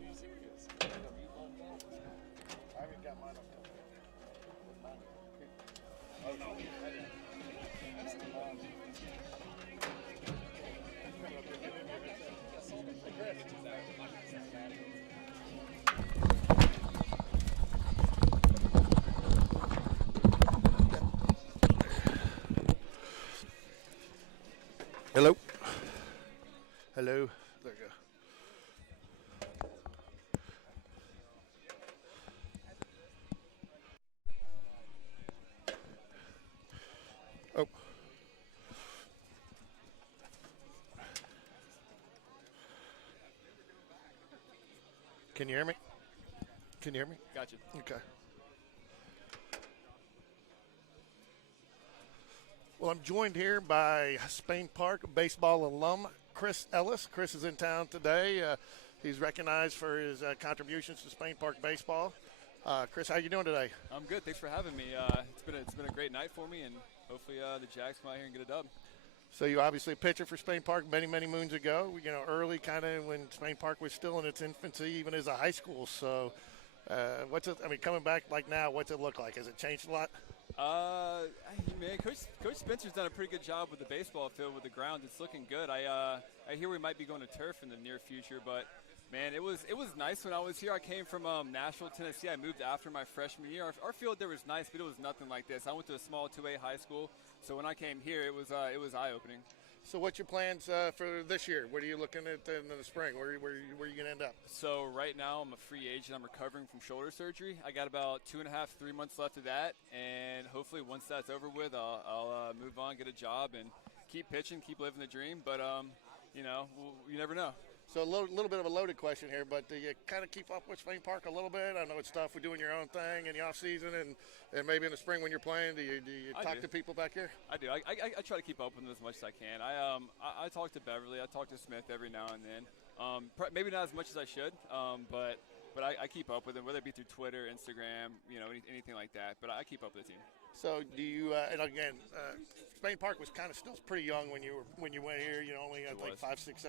I haven't got mine up till. Oh, no. Hello. Hello. There you go. Oh. Can you hear me? Can you hear me? Gotcha. Okay. Well, I'm joined here by Spain Park baseball alum Chris Ellis. Chris is in town today. He's recognized for his contributions to Spain Park baseball. Chris, how you doing today? I'm good. Thanks for having me. It's been a great night for me, and hopefully the Jacks come out here and get a dub. So you obviously a pitcher for Spain Park many moons ago. You know, early kind of when Spain Park was still in its infancy, even as a high school. So, coming back like now, what's it look like? Has it changed a lot? Man, Coach Spencer's done a pretty good job with the baseball field, with the ground. It's looking good. I hear we might be going to turf in the near future, but man, it was nice when I was here. I came from Nashville, Tennessee. I moved after my freshman year. Our field there was nice, but it was nothing like this. I went to a small 2A high school, so when I came here, it was eye-opening. So what's your plans for this year? What are you looking at in the spring? Where are you going to end up? So right now I'm a free agent. I'm recovering from shoulder surgery. I got about 2.5, 3 months left of that, and hopefully once that's over with, I'll move on, get a job, and keep pitching, keep living the dream. But you never know. So a little bit of a loaded question here, but do you kind of keep up with Spain Park a little bit? I know it's tough with doing your own thing in the off season and maybe in the spring when you're playing. Do you talk to people back here? I do. I try to keep up with them as much as I can. I talk to Beverly. I talk to Smith every now and then. Maybe not as much as I should, but I keep up with them, whether it be through Twitter, Instagram, anything like that. But I keep up with the team. So do you? And again, Spain Park was kind of still pretty young when you went here. You know, only I think 5, 6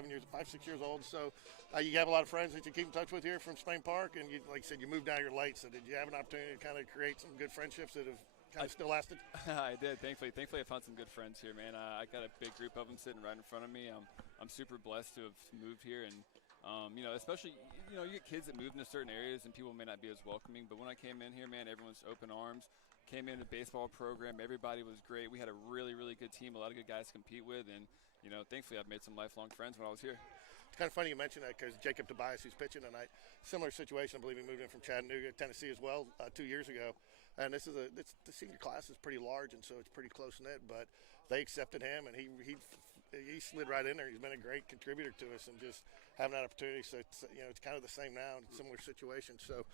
years old. So you have a lot of friends that you keep in touch with here from Spain Park, and you, like I said, you moved down here late. So did you have an opportunity to kind of create some good friendships that have kind of still lasted? I did. Thankfully, I found some good friends here, man. I got a big group of them sitting right in front of me. I'm super blessed to have moved here, and especially you get kids that move into certain areas and people may not be as welcoming. But when I came in here, man, everyone's open arms. Came in the baseball program, everybody was great. We had a really good team, a lot of good guys to compete with, and thankfully I've made some lifelong friends when I was here. It's kind of funny you mention that because Jacob Tobias, who's pitching tonight, similar situation. I believe he moved in from Chattanooga, Tennessee as well 2 years ago. And the senior class is pretty large, and so it's pretty close knit. But they accepted him, and he slid right in there. He's been a great contributor to us, and just having that opportunity. So it's kind of the same now, similar situation. So.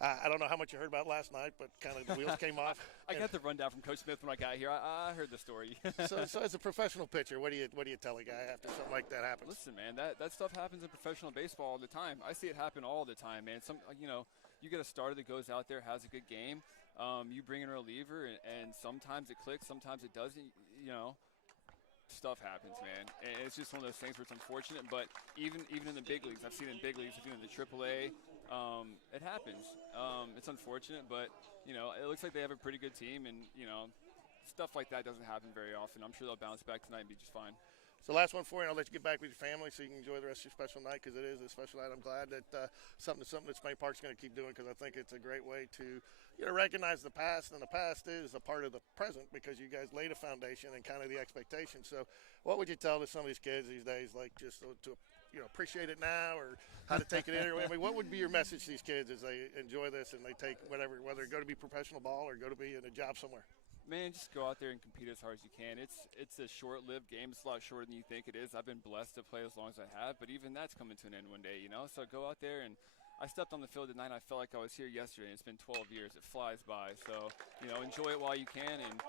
I don't know how much you heard about last night, but kind of the wheels came off. I got the rundown from Coach Smith when I got here. I heard the story. so as a professional pitcher, what do you tell a guy after something like that happens? Listen, man, that stuff happens in professional baseball all the time. I see it happen all the time, man. You get a starter that goes out there, has a good game. You bring in a reliever, and sometimes it clicks, sometimes it doesn't. Stuff happens, man. And it's just one of those things where it's unfortunate. But even in the big leagues, I've seen in big leagues, I've seen in the AAA. It happens. It's unfortunate, but it looks like they have a pretty good team, and stuff like that doesn't happen very often. I'm sure they'll bounce back tonight and be just fine. So last one for you, and I'll let you get back with your family so you can enjoy the rest of your special night, because it is a special night. I'm glad that something that Spain Park's going to keep doing, because I think it's a great way to recognize the past, and the past is a part of the present because you guys laid a foundation and kind of the expectation. So what would you tell to some of these kids these days, like just to appreciate it now, or how to take it in? I mean, what would be your message to these kids as they enjoy this and they take whether it go to be professional ball or go to be in a job somewhere? Man, just go out there and compete as hard as you can. It's a short-lived game. It's a lot shorter than you think it is. I've been blessed to play as long as I have, but even that's coming to an end one day, So go out there, and I stepped on the field tonight, and I felt like I was here yesterday, and it's been 12 years. It flies by. So, enjoy it while you can, and,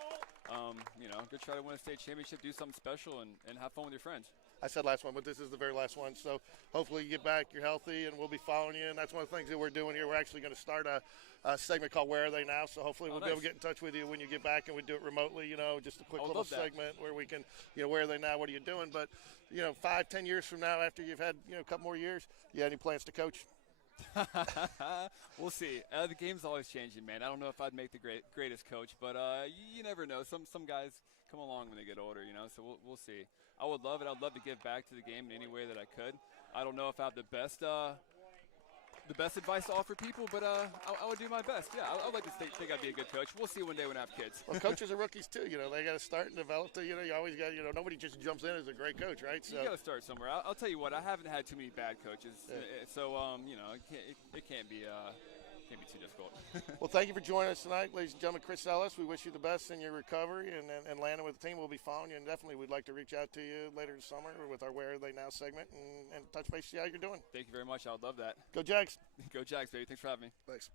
go try to win a state championship, do something special, and have fun with your friends. I said last one, but this is the very last one. So hopefully you get back, you're healthy, and we'll be following you. And that's one of the things that we're doing here. We're actually going to start a segment called Where Are They Now? So hopefully we'll be able to get in touch with you when you get back, and we do it remotely, just a quick little segment where we can, where are they now? What are you doing? But, 5-10 years from now, after you've had, a couple more years, you have any plans to coach? We'll see. The game's always changing, man. I don't know if I'd make the greatest coach, but you never know. Some guys come along when they get older, you know. So we'll see. I would love it. I'd love to give back to the game in any way that I could. I don't know if I have the best advice to offer people, but I would do my best. Yeah, I would like to think I'd be a good coach. We'll see one day when I have kids. Well, coaches are rookies too. You know, they got to start and develop. You know, you always got. You know, nobody just jumps in as a great coach, right? So you got to start somewhere. I'll tell you what. I haven't had too many bad coaches, so you know, it can't be too difficult. Well, thank you for joining us tonight, ladies and gentlemen. Chris Ellis, we wish you the best in your recovery and landing with the team. We'll be following you, and definitely we'd like to reach out to you later this summer with our Where Are They Now segment and touch base, see how you're doing. Thank you very much. I would love that. Go Jags. Go Jags, baby. Thanks for having me. Thanks.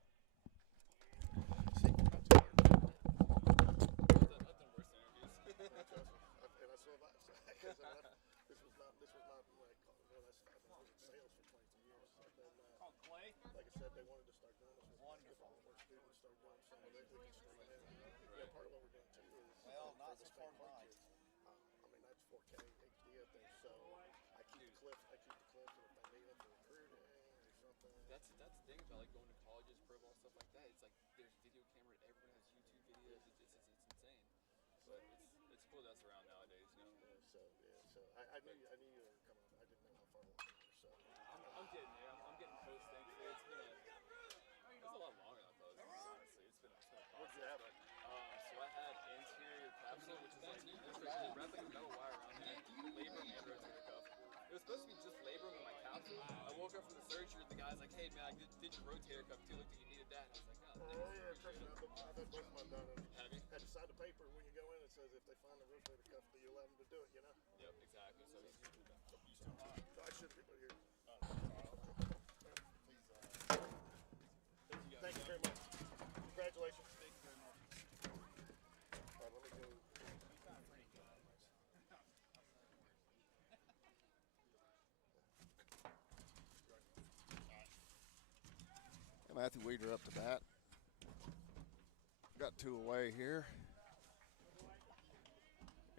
That's the thing about like going to colleges, pro ball, stuff like that. It's like there's video camera. Everyone has YouTube videos. It's insane. But it's cool that's around nowadays, you know. So I knew you were coming up. I didn't know how far along you were. So I'm getting there. I'm getting close. Thankfully, it's a lot longer than I thought it was gonna be. Honestly, it's been a process. what'd you have? So I had anterior capsule, which is like they wrapped like a metal wire around there, labrum and rotator cuff. It was supposed to be just labrum in my capsule. I woke up from the surgery and the guy's like, "Hey man, I did your rotator cuff too. Looked like you needed that." And I was like, Oh yeah, trust me. I've had both of mine done. Have you? Had to sign a paper when you go in. It says if they find the rotator cuff, that you allow them to do it. You know. Yep, exactly. So he's used to that. So I should be here. Thank you very much. Congratulations. Thank you very much. All right, let me go. Matthew Weeder up to bat. Got two away here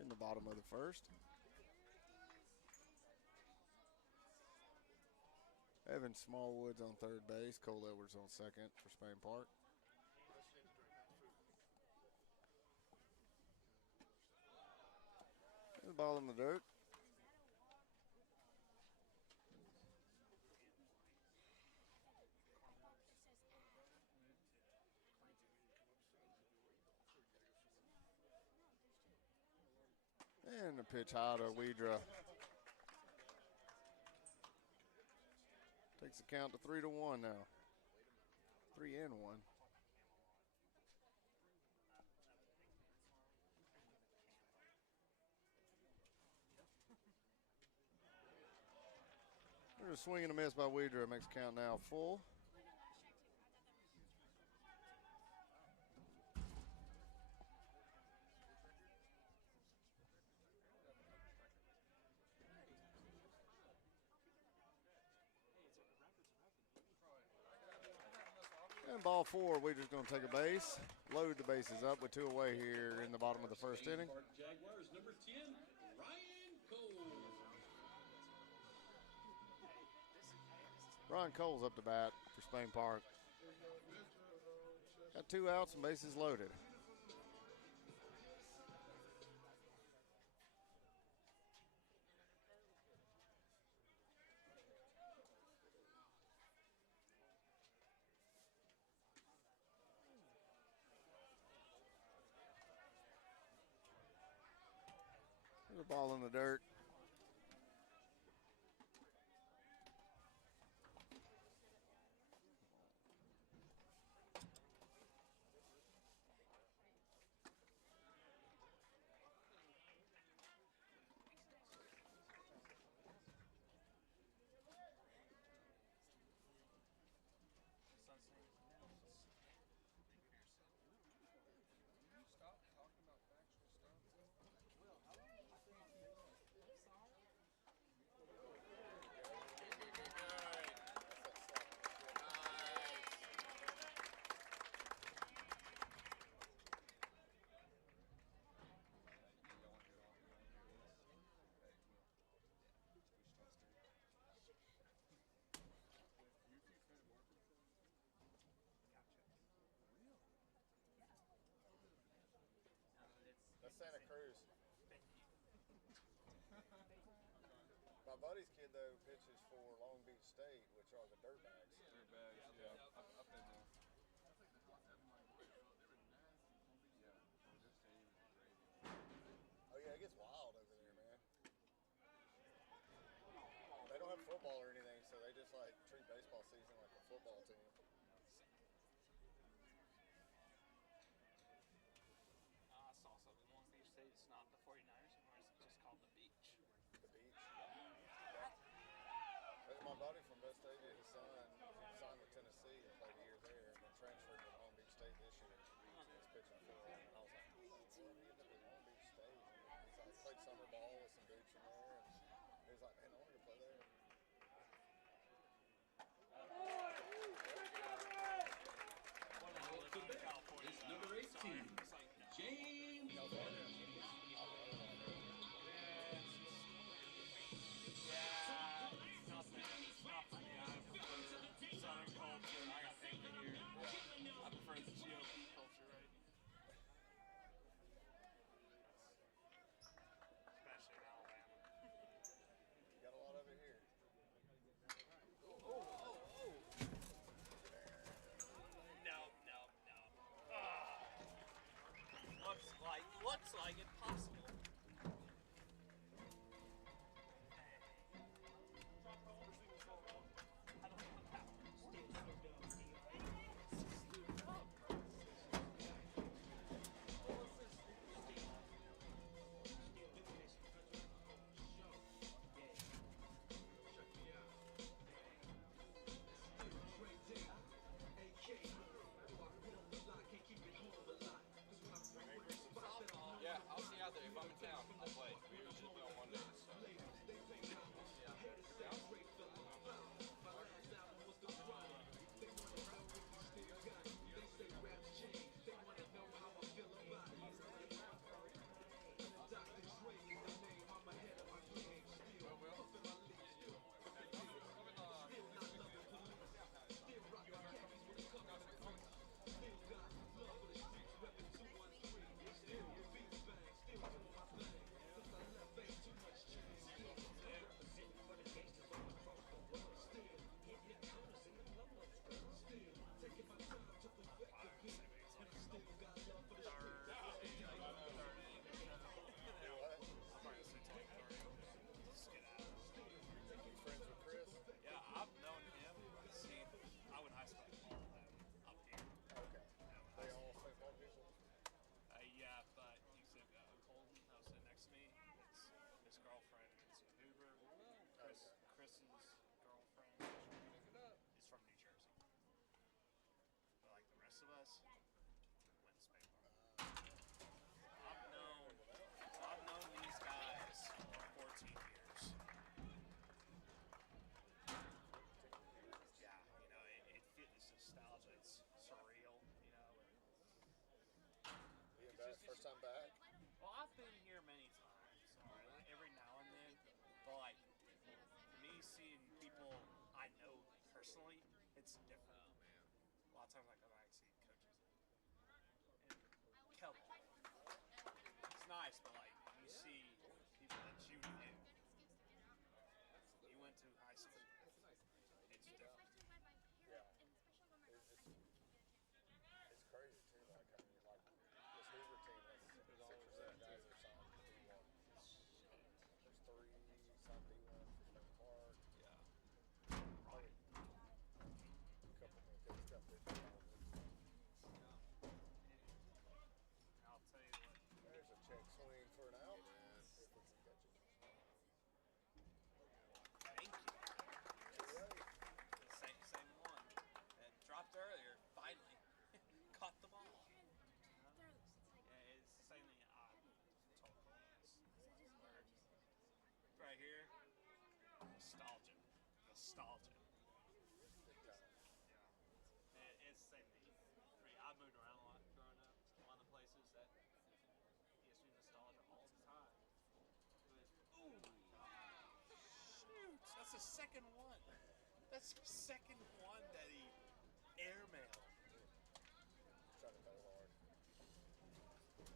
in the bottom of the first. Evan Smallwood's on third base. Cole Edwards on second for Spain Park. The ball in the dirt. And the pitch high to Weedra. Takes the count to 3-1 now. 3-1. There's a swing and a miss by Weedra. Makes the count now full. And ball four, we're just going to take a base, load the bases up with two away here in the bottom of the first inning. Jaguars number 10, Ryan Cole. Ryan Cole's up to bat for Spain Park. Got two outs and bases loaded. The ball in the dirt. State, which are the dirt bags. Dirt bags, yeah. I've been there. Oh yeah, it gets wild over there, man. They don't have football or anything, so they just like treat baseball season like a football team. I saw something in Long Beach State. It's not the 49ers anymore. It's just called the Beach. The beach. There's my buddy from West State. His son signed with Tennessee and played a year there, and then transferred to Long Beach State this year. He's pitching for them, and I was like, "What? He ended up at Long Beach State." And he's like, played summer ball with some dudes from there, and he was like, "Man, I want to go play there." California is number 18, James. Southern culture. I got family here. I prefer the GOP culture, right? Especially in Alabama. You got a lot of it here. No. Looks like impossible. Yeah, I'll see you out there. If I'm in town, I'll play. We usually play on Mondays, so. I'll see you out there. Down? Friends with Chris? Yeah, I've known him. I went to high school with all of them up here. Okay. They all St. Paul people? Yeah, but you said Colton, I was sitting next to me. It's his girlfriend. It's hOOVER. Chris's girlfriend is from New Jersey. But like the rest of us, went to Spain Park. I've known these guys for 14 years. Yeah, you know, it's nostalgia. It's surreal, you know. You back, first time back? Well, I've been here many times, every now and then. But like me seeing people I know personally, it's different. A lot of times I go back and see coaches and Kelly. It's nice, but like you see people that you knew. You went to high school. It's different. Yeah. It's crazy too. Like, I mean, like this hOOVER team has 6 or 7 guys that signed for D1. There's 3 signed D1 for Spain Park. Yeah. Probably a couple more kids got 50 dollars. I'll tell you what. There's a check swing for an out. If we can catch it. Thank you. Same one that dropped earlier. Finally, caught the ball. Yeah, it's the same thing I told Colton. Right here, nostalgia. Big time. Yeah, it's the same thing. I moved around a lot growing up. One of the places that gives me nostalgia all the time. Ooh, shoot! That's the second one. That's the second one that he airmailed. Trying to go hard.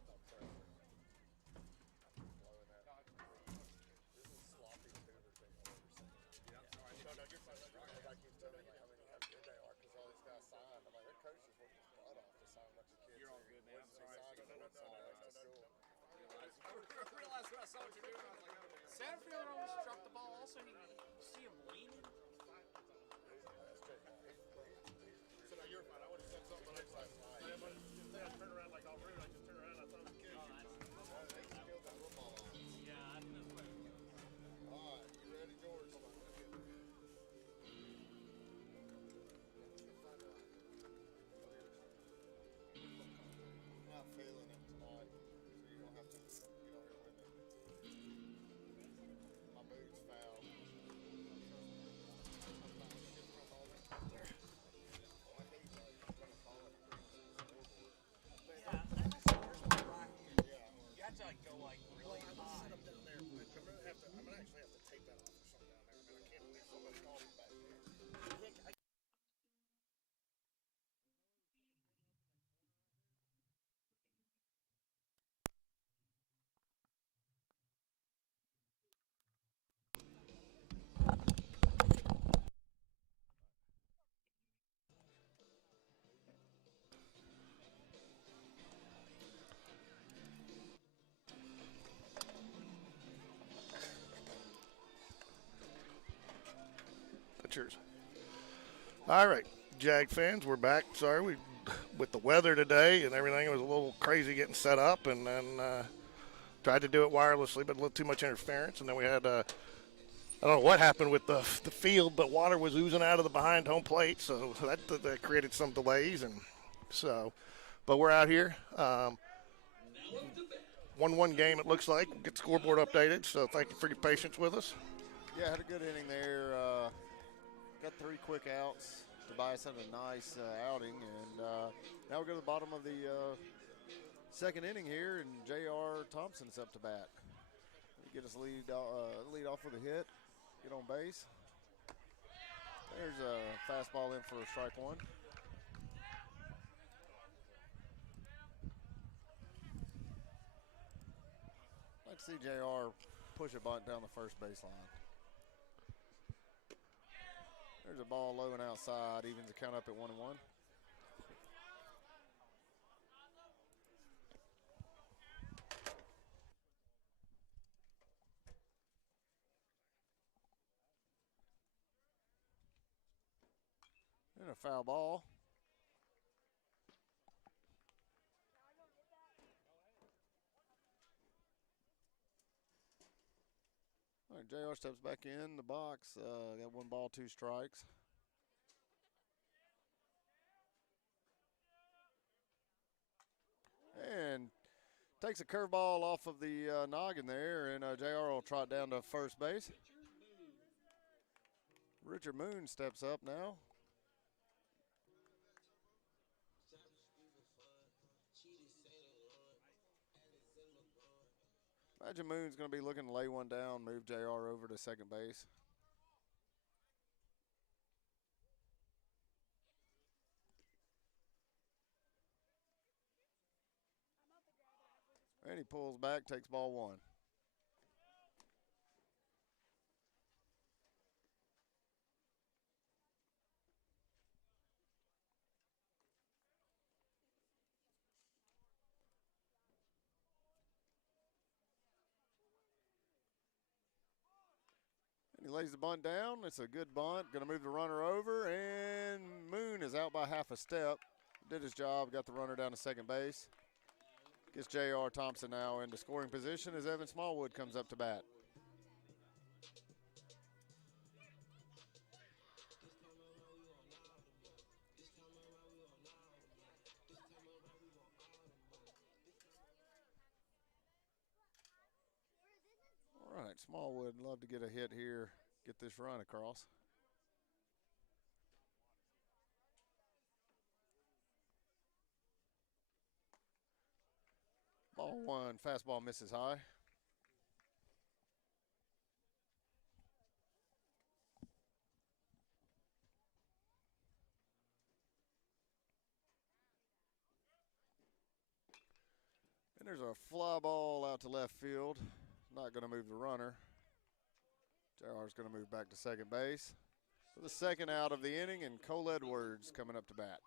Not pressure. Blowing that. This is sloppiest hOOVER thing I've ever seen. No, you're fine. Satterfield almost dropped the ball. Also, you see him leaning. So now you're fine. I would have said something, but I just I turned around like all rude. I just turned around. I thought it was a kid. They killed that football off. Yeah, I don't know. All right, you ready, George? I'm not feeling it tonight, so you don't have to get on here with me. My mood's foul. Yeah, that's the you have to like go like really high. Sit up down there. I'm gonna actually have to take that off or something down there. Man, I can't believe somebody called me back there. Cheers. All right, Jag fans, we're back. Sorry, with the weather today and everything, it was a little crazy getting set up, and then tried to do it wirelessly, but a little too much interference. And then we had I don't know what happened with the field, but water was oozing out of the behind home plate, so that created some delays. And so, but we're out here. 1-1 game, it looks like. We'll get the scoreboard updated. So thank you for your patience with us. Yeah, had a good inning there. Got 3 quick outs. Tobias had a nice outing, and now we go to the bottom of the second inning here, and J.R. Thompson's up to bat. Get us lead off with a hit, get on base. There's a fastball in for a strike one. I'd like to see J.R. push a bunt down the first baseline. There's a ball low and outside, evens the count up at 1-1. And a foul ball. All right, JR steps back in the box. Got 1 ball, 2 strikes. And takes a curveball off of the noggin there, and JR will trot down to first base. Richard Moon steps up now. Imagine Moon's going to be looking to lay one down, move JR over to second base. And he pulls back, takes ball 1. And he lays the bunt down. It's a good bunt. Going to move the runner over, and Moon is out by half a step. Did his job, got the runner down to second base. Gets J.R. Thompson now into scoring position as Evan Smallwood comes up to bat. All right, Smallwood, love to get a hit here, get this run across. Ball 1, fastball misses high. And there's a fly ball out to left field. Not going to move the runner. JR is going to move back to second base for the second out of the inning, and Cole Edwards coming up to bat.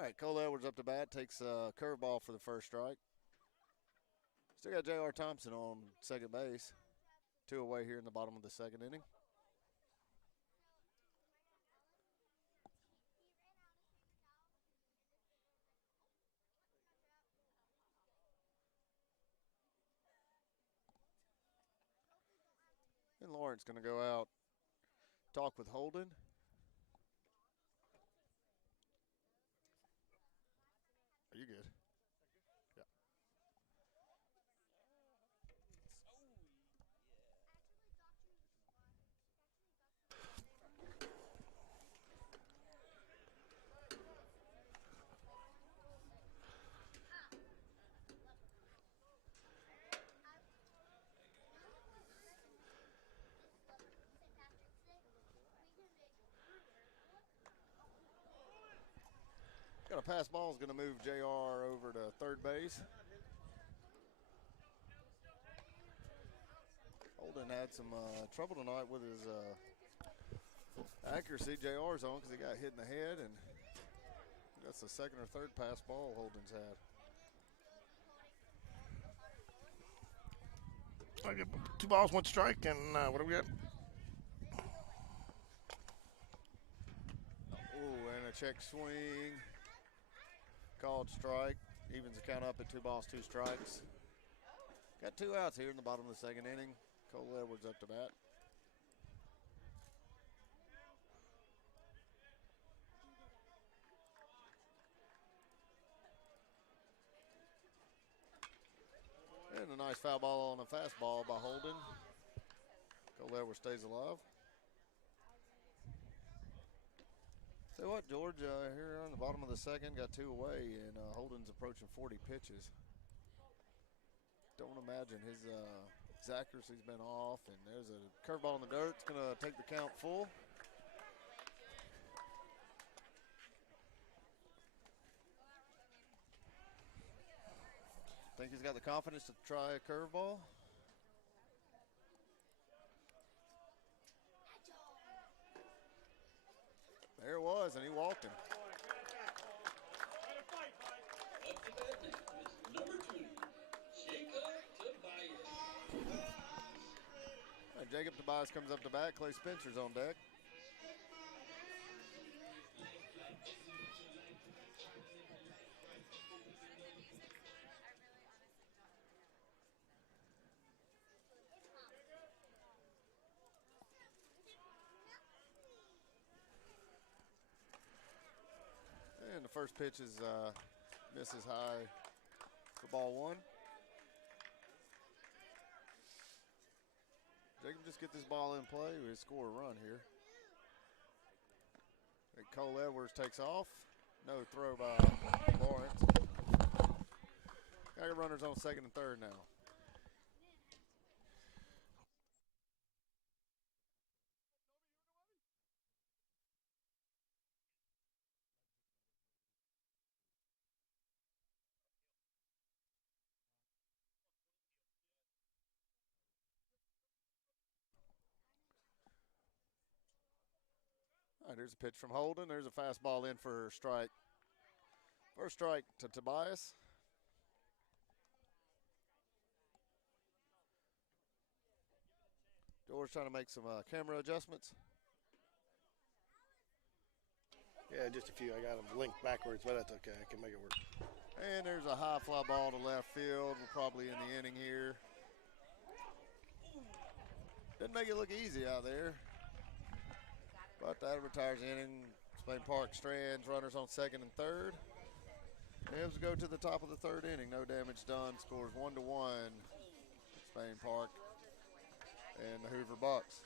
All right, Cole Edwards up to bat, takes a curveball for the first strike. Still got J.R. Thompson on second base. 2 away here in the bottom of the second inning. And Lawrence going to go out, talk with Holden. Are you good? Yeah. Got a pass ball, is going to move JR over to third base. Holden had some trouble tonight with his accuracy. JR's on because he got hit in the head, and that's the second or third pass ball Holden's had. I get 2 balls, 1 strike, and what do we got? Ooh, and a check swing. Called strike. Evens the count up at 2 balls, 2 strikes. Got 2 outs here in the bottom of the second inning. Cole Edwards up to bat. And a nice foul ball on a fastball by Holden. Cole Edwards stays alive. Say what, George, here on the bottom of the second, got 2 away, and Holden's approaching 40 pitches. Don't imagine his accuracy's been off, and there's a curveball in the dirt. It's going to take the count full. Think he's got the confidence to try a curveball. There it was, and he walked him. Up to bat now is number 20, Jacob Tobias. Jacob Tobias comes up to bat. Clay Spencer's on deck. And the first pitch is misses high for ball 1. Jacob just get this ball in play. We score a run here. And Cole Edwards takes off. No throw by Lawrence. Got runners on second and third now. All right, there's a pitch from Holden. There's a fastball in for a strike. First strike to Tobias. George trying to make some camera adjustments. Yeah, just a few. I got them linked backwards, but that's okay. I can make it work. And there's a high fly ball to left field. We're probably in the inning here. Didn't make it look easy out there. But that retires the inning. Spain Park strands runners on second and third. As we go to the top of the third inning, no damage done. Scores 1-1. Spain Park and the Hoover Bucks.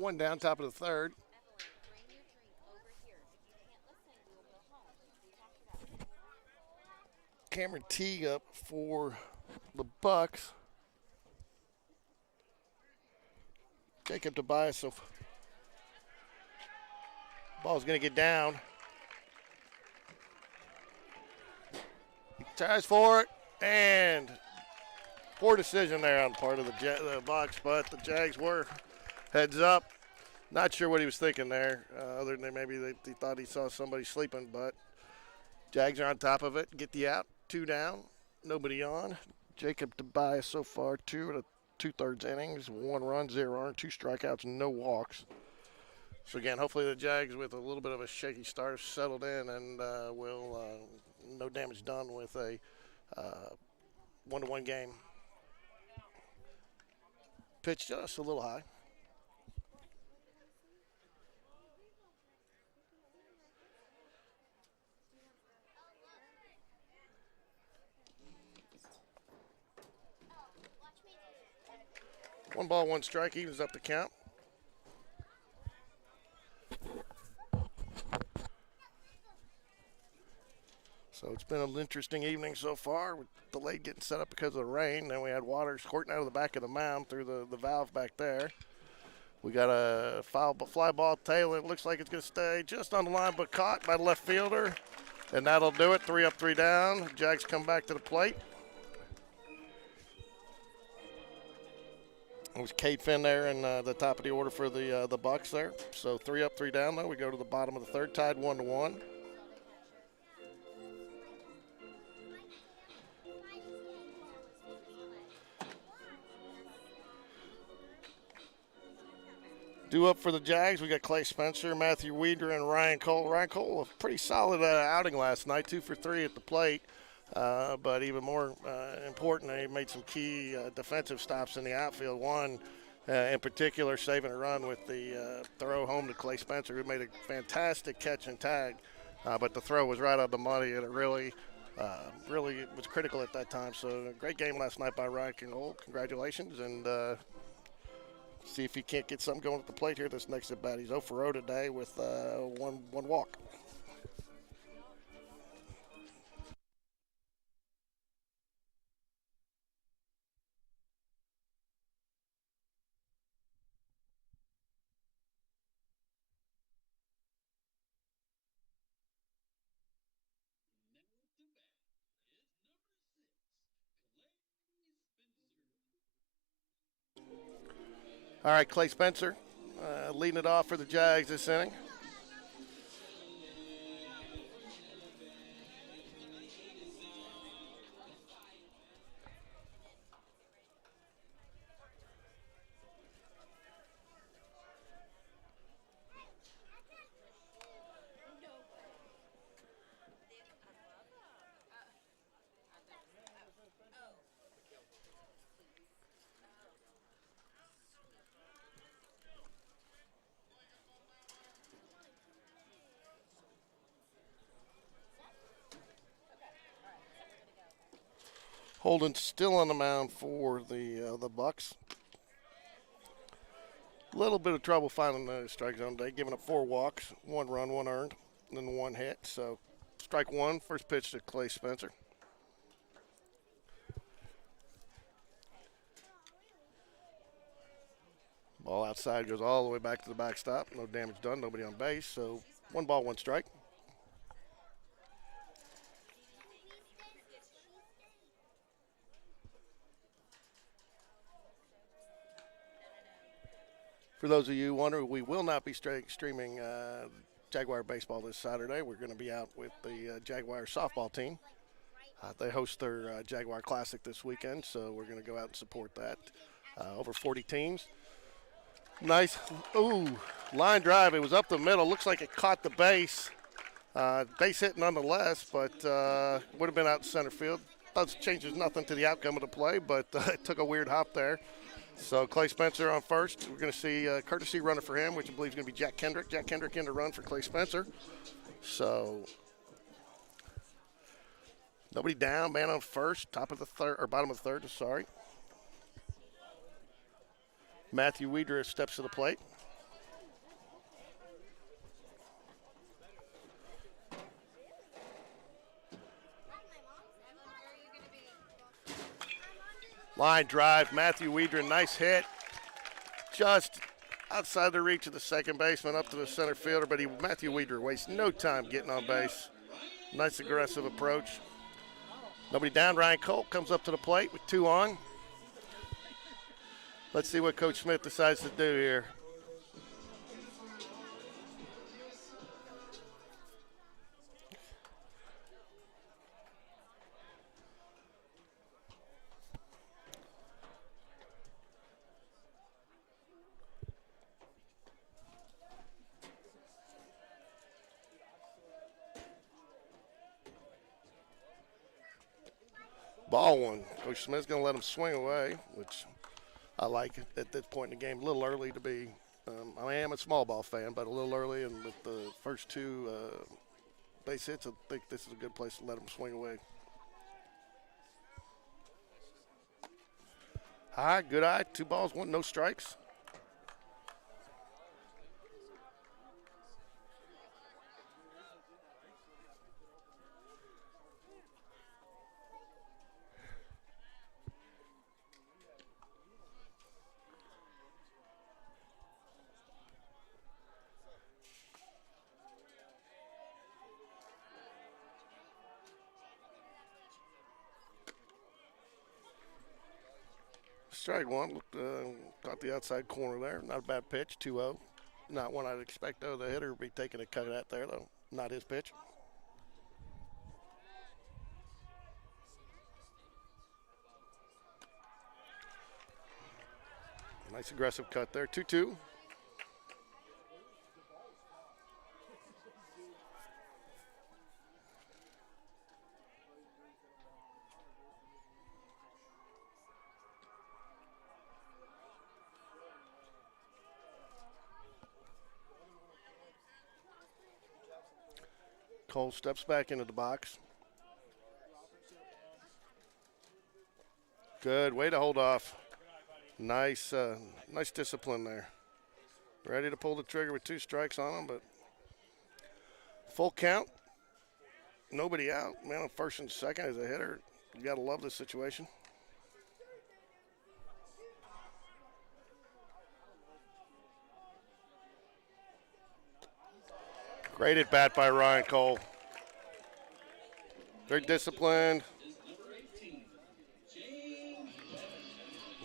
One down, top of the third. Cameron Teague up for the Bucks. Jacob Tobias. So ball's going to get down. He tries for it, and poor decision there on part of the Bucks, but the Jags were heads up. Not sure what he was thinking there, other than maybe he thought he saw somebody sleeping, but Jags are on top of it. Get the out, 2 down, nobody on. Jacob Tobias so far, 2 innings, 1 run, 0 earned, 2 strikeouts, no walks. So again, hopefully the Jags, with a little bit of a shaky start, have settled in and will no damage done with a 1-1 game. Pitch just a little high. One ball, one strike, evens up the count. So it's been an interesting evening so far. With delayed getting set up because of the rain. Then we had water squirting out of the back of the mound through the valve back there. We got a fly ball tail. It looks like it's going to stay just on the line, but caught by the left fielder. And that'll do it. 3 up, 3 down. Jags come back to the plate. It was Cade Finn there in the top of the order for the Bucks there. So 3 up, 3 down. Though we go to the bottom of the third, tied 1-1. Due up for the Jags, we got Clay Spencer, Matthew Weeder, and Ryan Cole. Ryan Cole, a pretty solid outing last night, 2 for 3 at the plate. But even more important, he made some key defensive stops in the outfield. One in particular, saving a run with the throw home to Clay Spencer, who made a fantastic catch and tag. But the throw was right out of the money, and it really was critical at that time. So a great game last night by Ryan Cole. Congratulations, and see if he can't get something going at the plate here this next at bat. He's 0 for 0 today with one walk. All right, Clay Spencer leading it off for the Jags this inning. Holden still on the mound for the Bucks. A little bit of trouble finding the strike zone today, giving up 4 walks, 1 run, 1 earned, and then 1 hit. So strike 1, first pitch to Clay Spencer. Ball outside, goes all the way back to the backstop. No damage done, nobody on base. So 1 ball, 1 strike. For those of you who wonder, we will not be streaming Jaguar baseball this Saturday. We're going to be out with the Jaguar softball team. They host their Jaguar Classic this weekend, so we're going to go out and support that. Over 40 teams. Nice, line drive. It was up the middle. Looks like it caught the base. Base hit nonetheless, but would have been out in center field. That changes nothing to the outcome of the play, but it took a weird hop there. So Clay Spencer on first. We're going to see a courtesy runner for him, which I believe is going to be Jack Kendrick. Jack Kendrick in to run for Clay Spencer. So nobody down, man on first, top of the third, or bottom of the third, sorry. Matthew Weeder steps to the plate. Line drive, Matthew Weedron, nice hit. Just outside the reach of the second baseman up to the center fielder, but Matthew Weedron wastes no time getting on base. Nice aggressive approach. Nobody down. Ryan Cole comes up to the plate with 2 on. Let's see what Coach Smith decides to do here. Ball one. Coach Smith's going to let him swing away, which I like at this point in the game. A little early to be. I am a small ball fan, but a little early, and with the first 2 base hits, I think this is a good place to let him swing away. High, good eye. 2 balls, 1, no strikes. Strike 1, caught the outside corner there. Not a bad pitch, 2-0. Not one I'd expect, though. The hitter would be taking a cut at there, though. Not his pitch. Nice aggressive cut there, 2-2. Cole steps back into the box. Good, way to hold off. Nice discipline there. Ready to pull the trigger with 2 strikes on him, but full count. Nobody out. Man on first and second as a hitter. You got to love this situation. Great at bat by Ryan Cole. Very disciplined.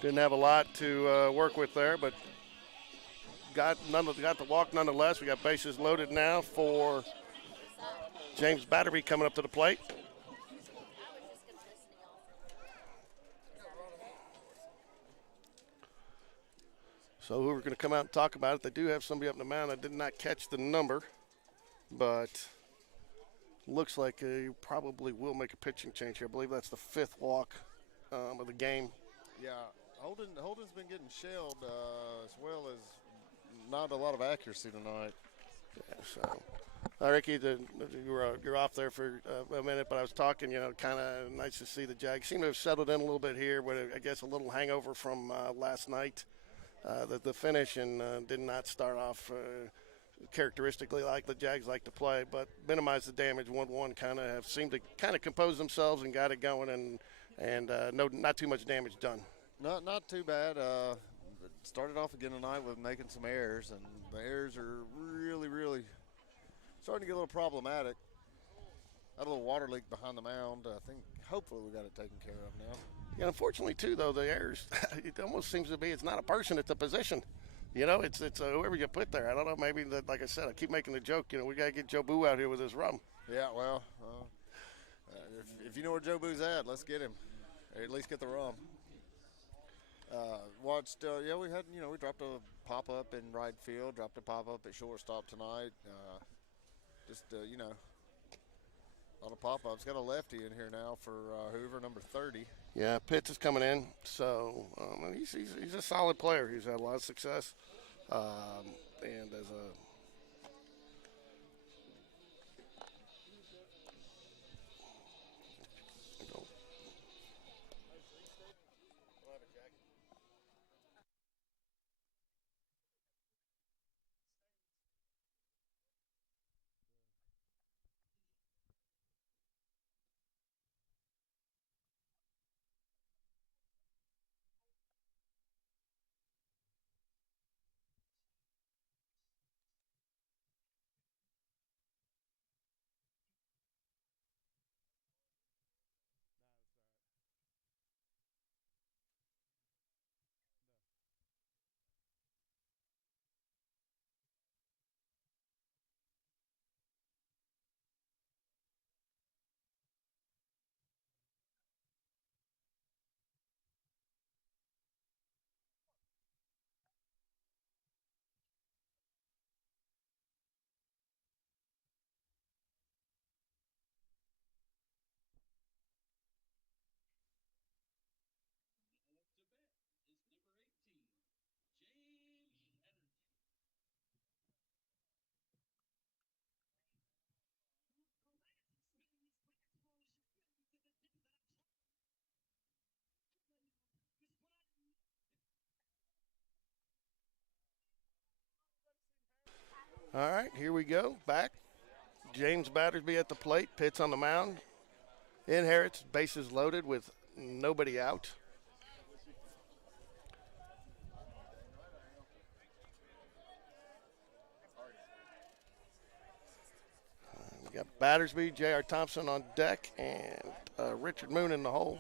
Didn't have a lot to work with there, but got the walk nonetheless. We got bases loaded now for James Batterby coming up to the plate. So Hoover going to come out and talk about it. They do have somebody up in the mound. I did not catch the number, but looks like he probably will make a pitching change here. I believe that's the 5th walk of the game. Yeah, Holden's been getting shelled as well as not a lot of accuracy tonight. Yeah, so Ricky, you're off there for a minute, but I was talking, kind of nice to see the Jags seem to have settled in a little bit here, but I guess a little hangover from last night. The finish and did not start off characteristically like the Jags like to play, but minimize the damage. 1-1 kind of have seemed to kind of compose themselves and got it going, and not too much damage done. Not too bad. Started off again tonight with making some errors, and the errors are really starting to get a little problematic. Had a little water leak behind the mound. I think hopefully we got it taken care of now. Yeah, unfortunately too, though, the errors. It almost seems to be it's not a person, it's a position. It's whoever you put there. I don't know. Maybe that, like I said, I keep making the joke. We got to get Joe Boo out here with his rum. Yeah, well, if you know where Joe Boo's at, let's get him, or at least get the rum. We had, we dropped a pop-up in right field, dropped a pop-up at shortstop tonight. A lot of pop-ups. Got a lefty in here now for Hoover, number 30. Yeah, Pitts is coming in, so he's a solid player. He's had a lot of success, and as a All right, here we go. Back. James Battersby at the plate. Pitts on the mound. Inherits. Bases loaded with nobody out. We got Battersby, J.R. Thompson on deck, and Richard Moon in the hole.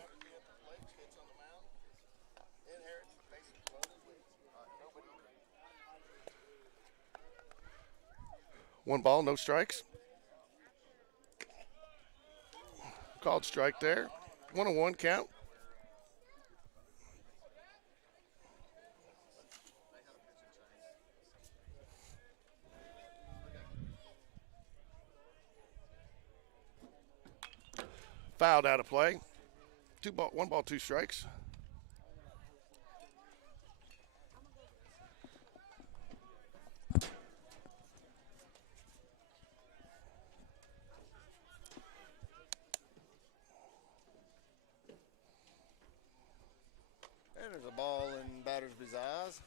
One ball, no strikes. Called strike there. 1-1 count. Fouled out of play. 1 ball, 2 strikes. And there's a ball in Battersby's eyes.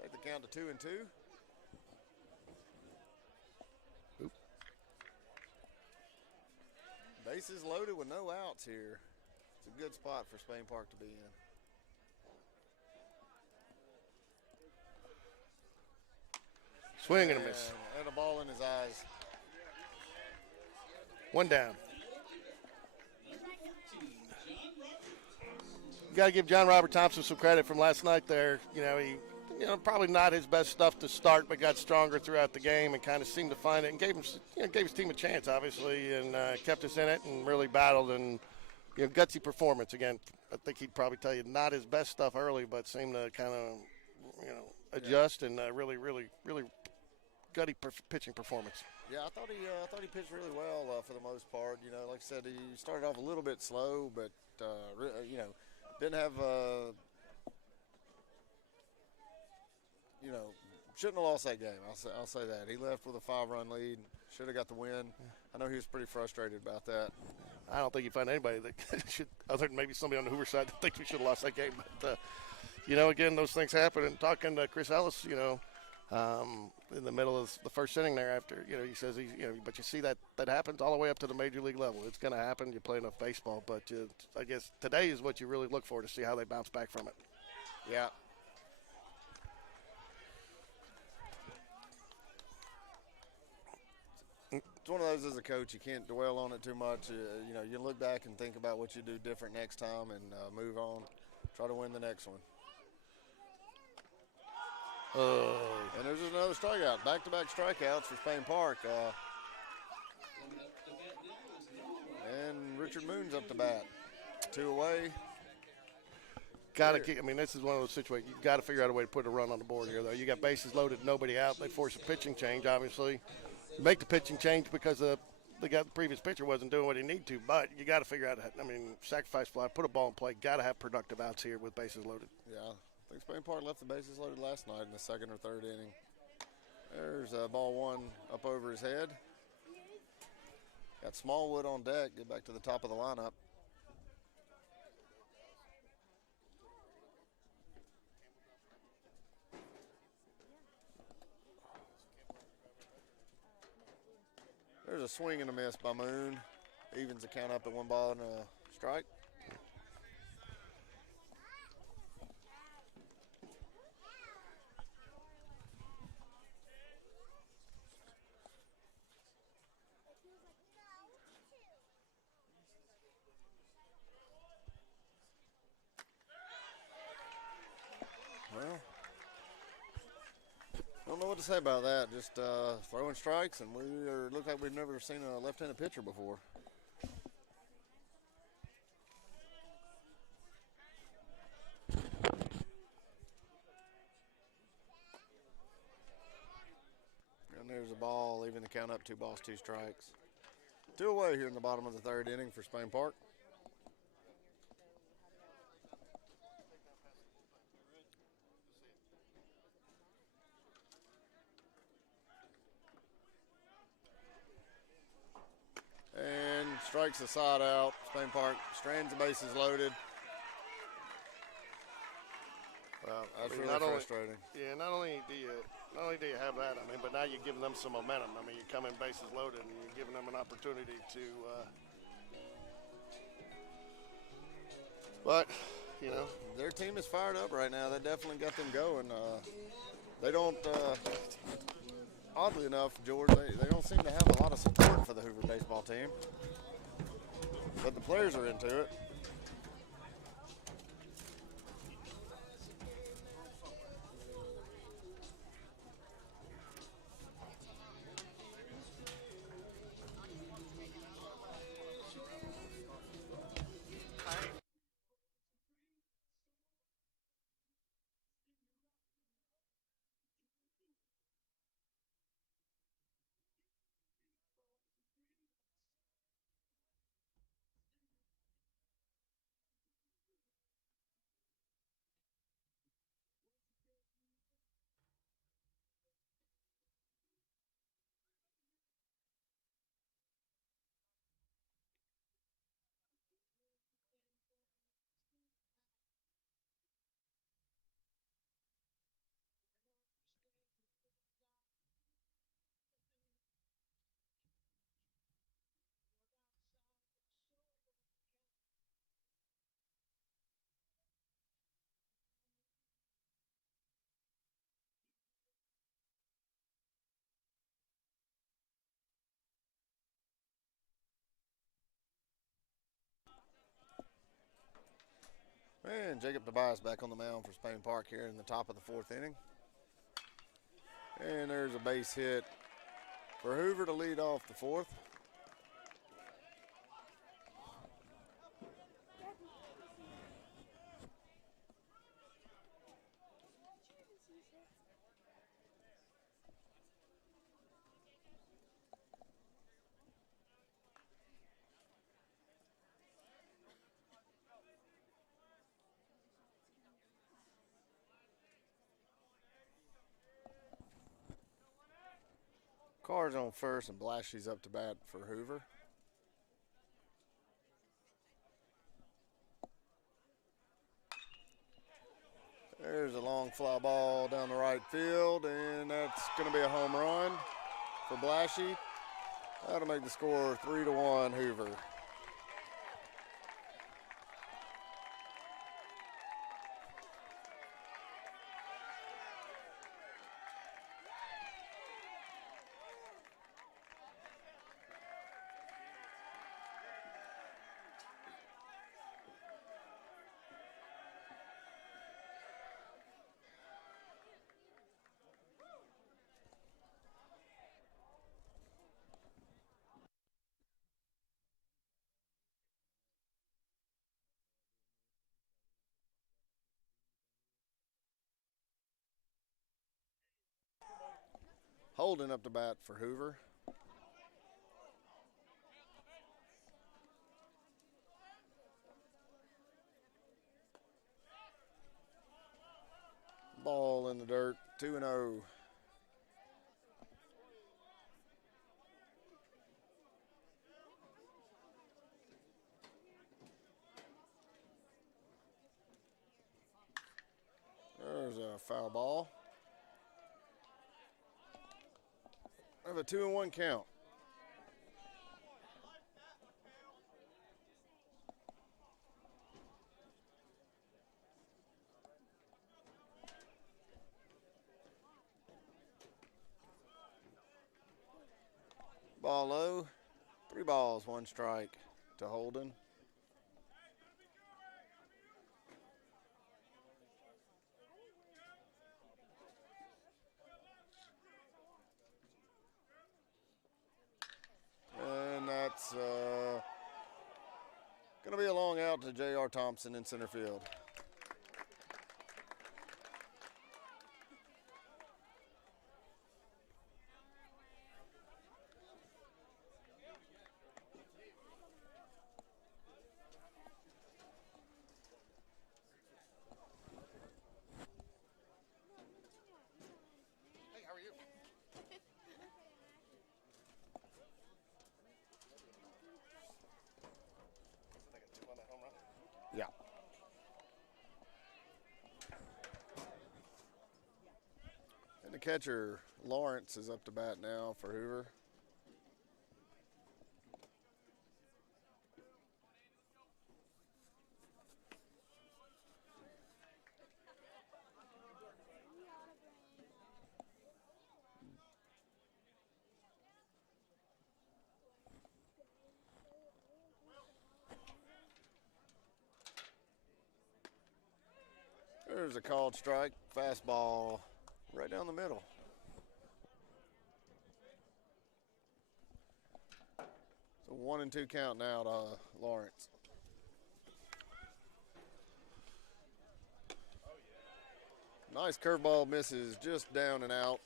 Take the count to 2-2. Oop. Bases loaded with no outs here. It's a good spot for Spain Park to be in. Swing and a miss. And a ball in his eyes. 1 down. You got to give John Robert Thompson some credit from last night there. He probably not his best stuff to start, but got stronger throughout the game and kind of seemed to find it and gave his team a chance, obviously, and kept us in it and really battled and, gutsy performance. Again, I think he'd probably tell you not his best stuff early, but seemed to kind of, adjust and really, really, really gutty pitching performance. Yeah, I thought he pitched really well for the most part. Like I said, he started off a little bit slow, but didn't have shouldn't have lost that game. I'll say that. He left with a 5-run lead. Should have got the win. I know he was pretty frustrated about that. I don't think you find anybody that should, other than maybe somebody on the Hoover side, that thinks we should have lost that game. But again, those things happen. And talking to Chris Ellis, in the middle of the first inning there after, he says, but you see that happens all the way up to the major league level. It's going to happen. You play enough baseball. But I guess today is what you really look for to see how they bounce back from it. Yeah. It's one of those as a coach, you can't dwell on it too much. You look back and think about what you do different next time and move on. Try to win the next one. And there's just another strikeout. Back-to-back strikeouts for Spain Park. And Richard Moon's up to bat. 2 away. This is one of those situations. You've got to figure out a way to put a run on the board here, though. You got bases loaded, nobody out. They force a pitching change, obviously. Make the pitching change because the previous pitcher wasn't doing what he needed to. But you got to figure out, sacrifice fly, put a ball in play. Got to have productive outs here with bases loaded. Yeah. I think Spain Park left the bases loaded last night in the 2nd or 3rd inning. There's ball 1 up over his head. Got Smallwood on deck. Get back to the top of the lineup. There's a swing and a miss by Moon. Evens the count up at 1 ball and a strike. Well, I don't know what to say about that. Just throwing strikes, and look like we've never seen a left-handed pitcher before. And there's a ball, leaving the count up 2 balls, 2 strikes. 2 away here in the bottom of the 3rd inning for Spain Park. And strikes the side out. Spain Park strands the bases loaded. Wow, that's really frustrating. Not only do you not only do you have that, I mean, but now you're giving them some momentum. I mean, you come in bases loaded and you're giving them an opportunity to. But, you know, Their team is fired up right now. They definitely got them going. They don't, oddly enough, George, they don't seem to have a lot of support for the Hoover baseball team. But the players are into it. And Jacob Tobias back on the mound for Spain Park here in the top of the fourth inning. And there's a base hit for Hoover to lead off the fourth. Carr's on first and Blashy's up to bat for Hoover. There's a long fly ball down the right field, and that's going to be a home run for Blashy. That'll make the score 3-1 Hoover. Holden up to bat for Hoover. Ball in the dirt, 2-0. There's a foul ball. We have a 2-1 count. Ball low. 3 balls, 1 strike to Holden. And that's going to be a long out to J.R. Thompson in center field. hey, how are you? Yeah. catcher, Lawrence, is up to bat now for Hoover. There's a called strike, fastball right down the middle. It's a 1-2 count now to Lawrence. Nice curveball, misses just down and out.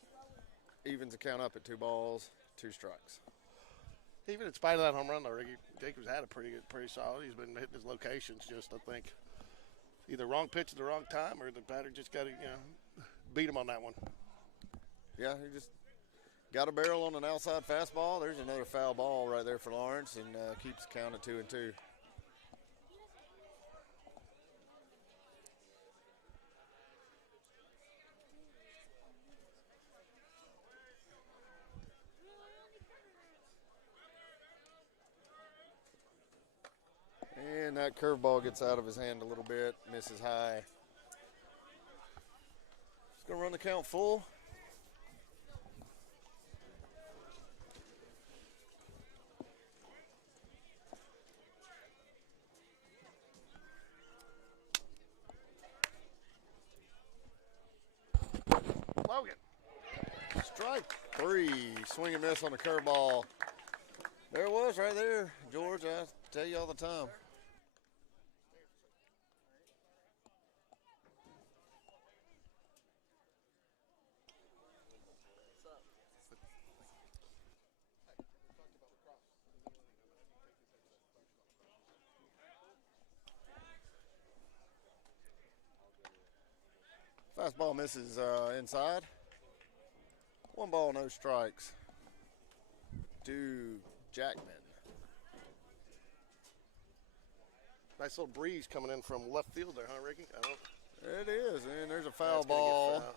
Evens the count up at 2 balls, 2 strikes. Even in spite of that home run, though, Ricky, Jacobs had a pretty solid. He's been hitting his locations just, I think, either wrong pitch at the wrong time or the batter just got to, beat him on that one. Yeah, he just got a barrel on an outside fastball. There's another foul ball right there for Lawrence, and keeps the count at 2-2. And that curveball gets out of his hand a little bit, misses high. He's going to run the count full. Logan. Strike 3, swing and miss on the curveball. There it was right there, George. I tell you all the time. Fastball misses inside. 1 ball, no strikes to Jackman. Nice little breeze coming in from left field there, huh, Ricky? It is, and there's a foul That's gonna ball. get foul.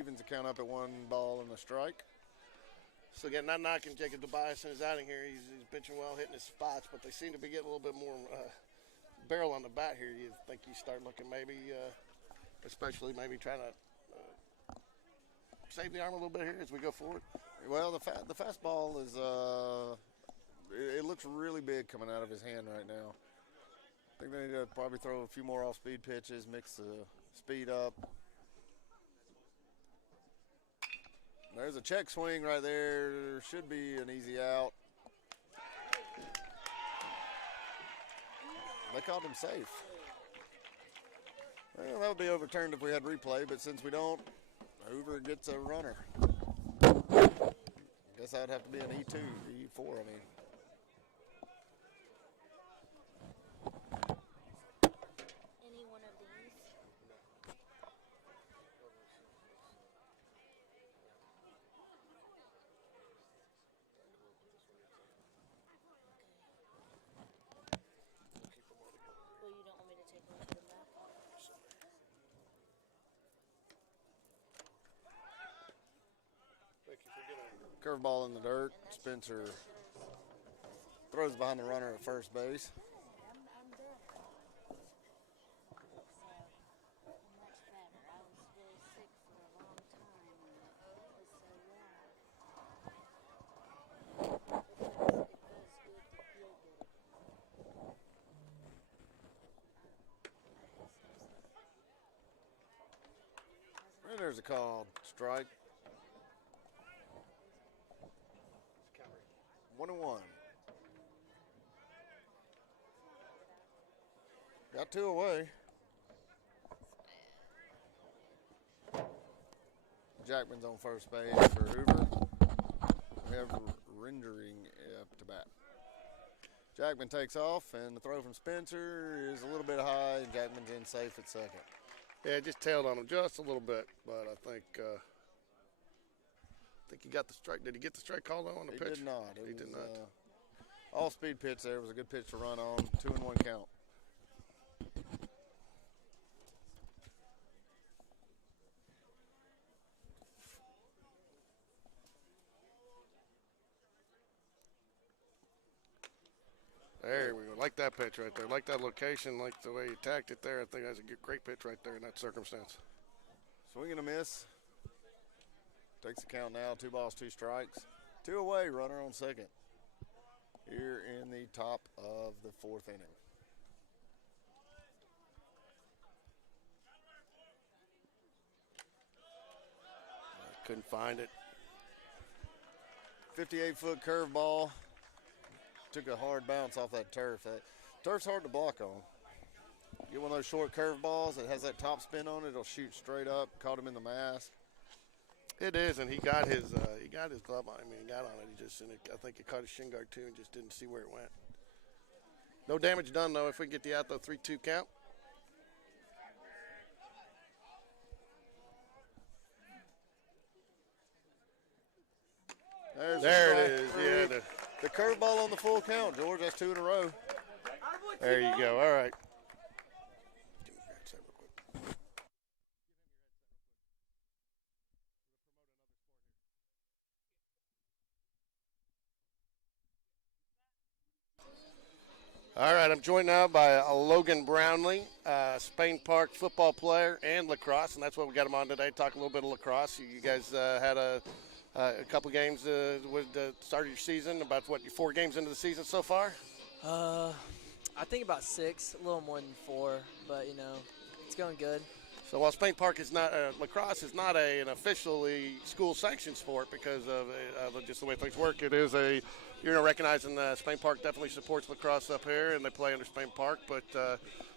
Evens the count up at 1 ball and a strike. So again, not knocking Jacob Tobias in his outing here. He's pitching well, hitting his spots, but they seem to be getting a little bit more barrel on the bat here. You think you start looking maybe, especially maybe trying to save the arm a little bit here as we go forward. Well, the fastball is it looks really big coming out of his hand right now. I think they need to probably throw a few more off-speed pitches, mix the speed up. There's a check swing right there. Should be an easy out. They called him safe. Well, that would be overturned if we had replay, but since we don't, Hoover gets a runner. Guess that would have to be an E2, E4, I mean. Any one of these? Well, you don't want me to take one of them back? Thank you for getting Curveball in the dirt. Spencer throws behind the runner at first base. I'm there. So, I'm much better. I was really sick for a long time, and it was so bad. It does good to feel good. And there's a called strike. 1-1. Got 2 away. Jackman's on first base for Hoover. We have Rendering up to bat. Jackman takes off, and the throw from Spencer is a little bit high, and Jackman's in safe at second. Yeah, just tailed on him just a little bit, but I think he got the strike. Did he get the strike called on the He pitch? did not. He did not. All-speed pitch there. It was a good pitch to run on. 2-1 count. There we go. Like that pitch right there. Like that location, like the way you attacked it there. I think that's a great pitch right there in that circumstance. Swing and a miss. Takes the count now. 2 balls, 2 strikes. 2 away, runner on second. Here in the top of the 4th inning. Couldn't find it. 58-foot curveball. Took a hard bounce off that turf. That turf's hard to block on. Get one of those short curveballs that has that top spin on it, it'll shoot straight up. Caught him in the mask. It is, and he got his glove on. I mean, he got on it. He just, I think it caught his shin guard too, and just didn't see where it went. No damage done though. If we can get the out, though, 3-2 count. There it is. Yeah, the curveball on the full count, George. That's 2 in a row. there you go. All right. All right, I'm joined now by Logan Brownlee, Spain Park football player and lacrosse, and that's what we got him on today. Talk a little bit of lacrosse. You guys had a couple games with the start of your season. About what, you're 4 games into the season so far? I think about 6, a little more than 4, but it's going good. So while Spain Park is not lacrosse is not an officially school-sanctioned sport because of just the way things work, it is recognizing Spain Park definitely supports lacrosse up here, and they play under Spain Park. But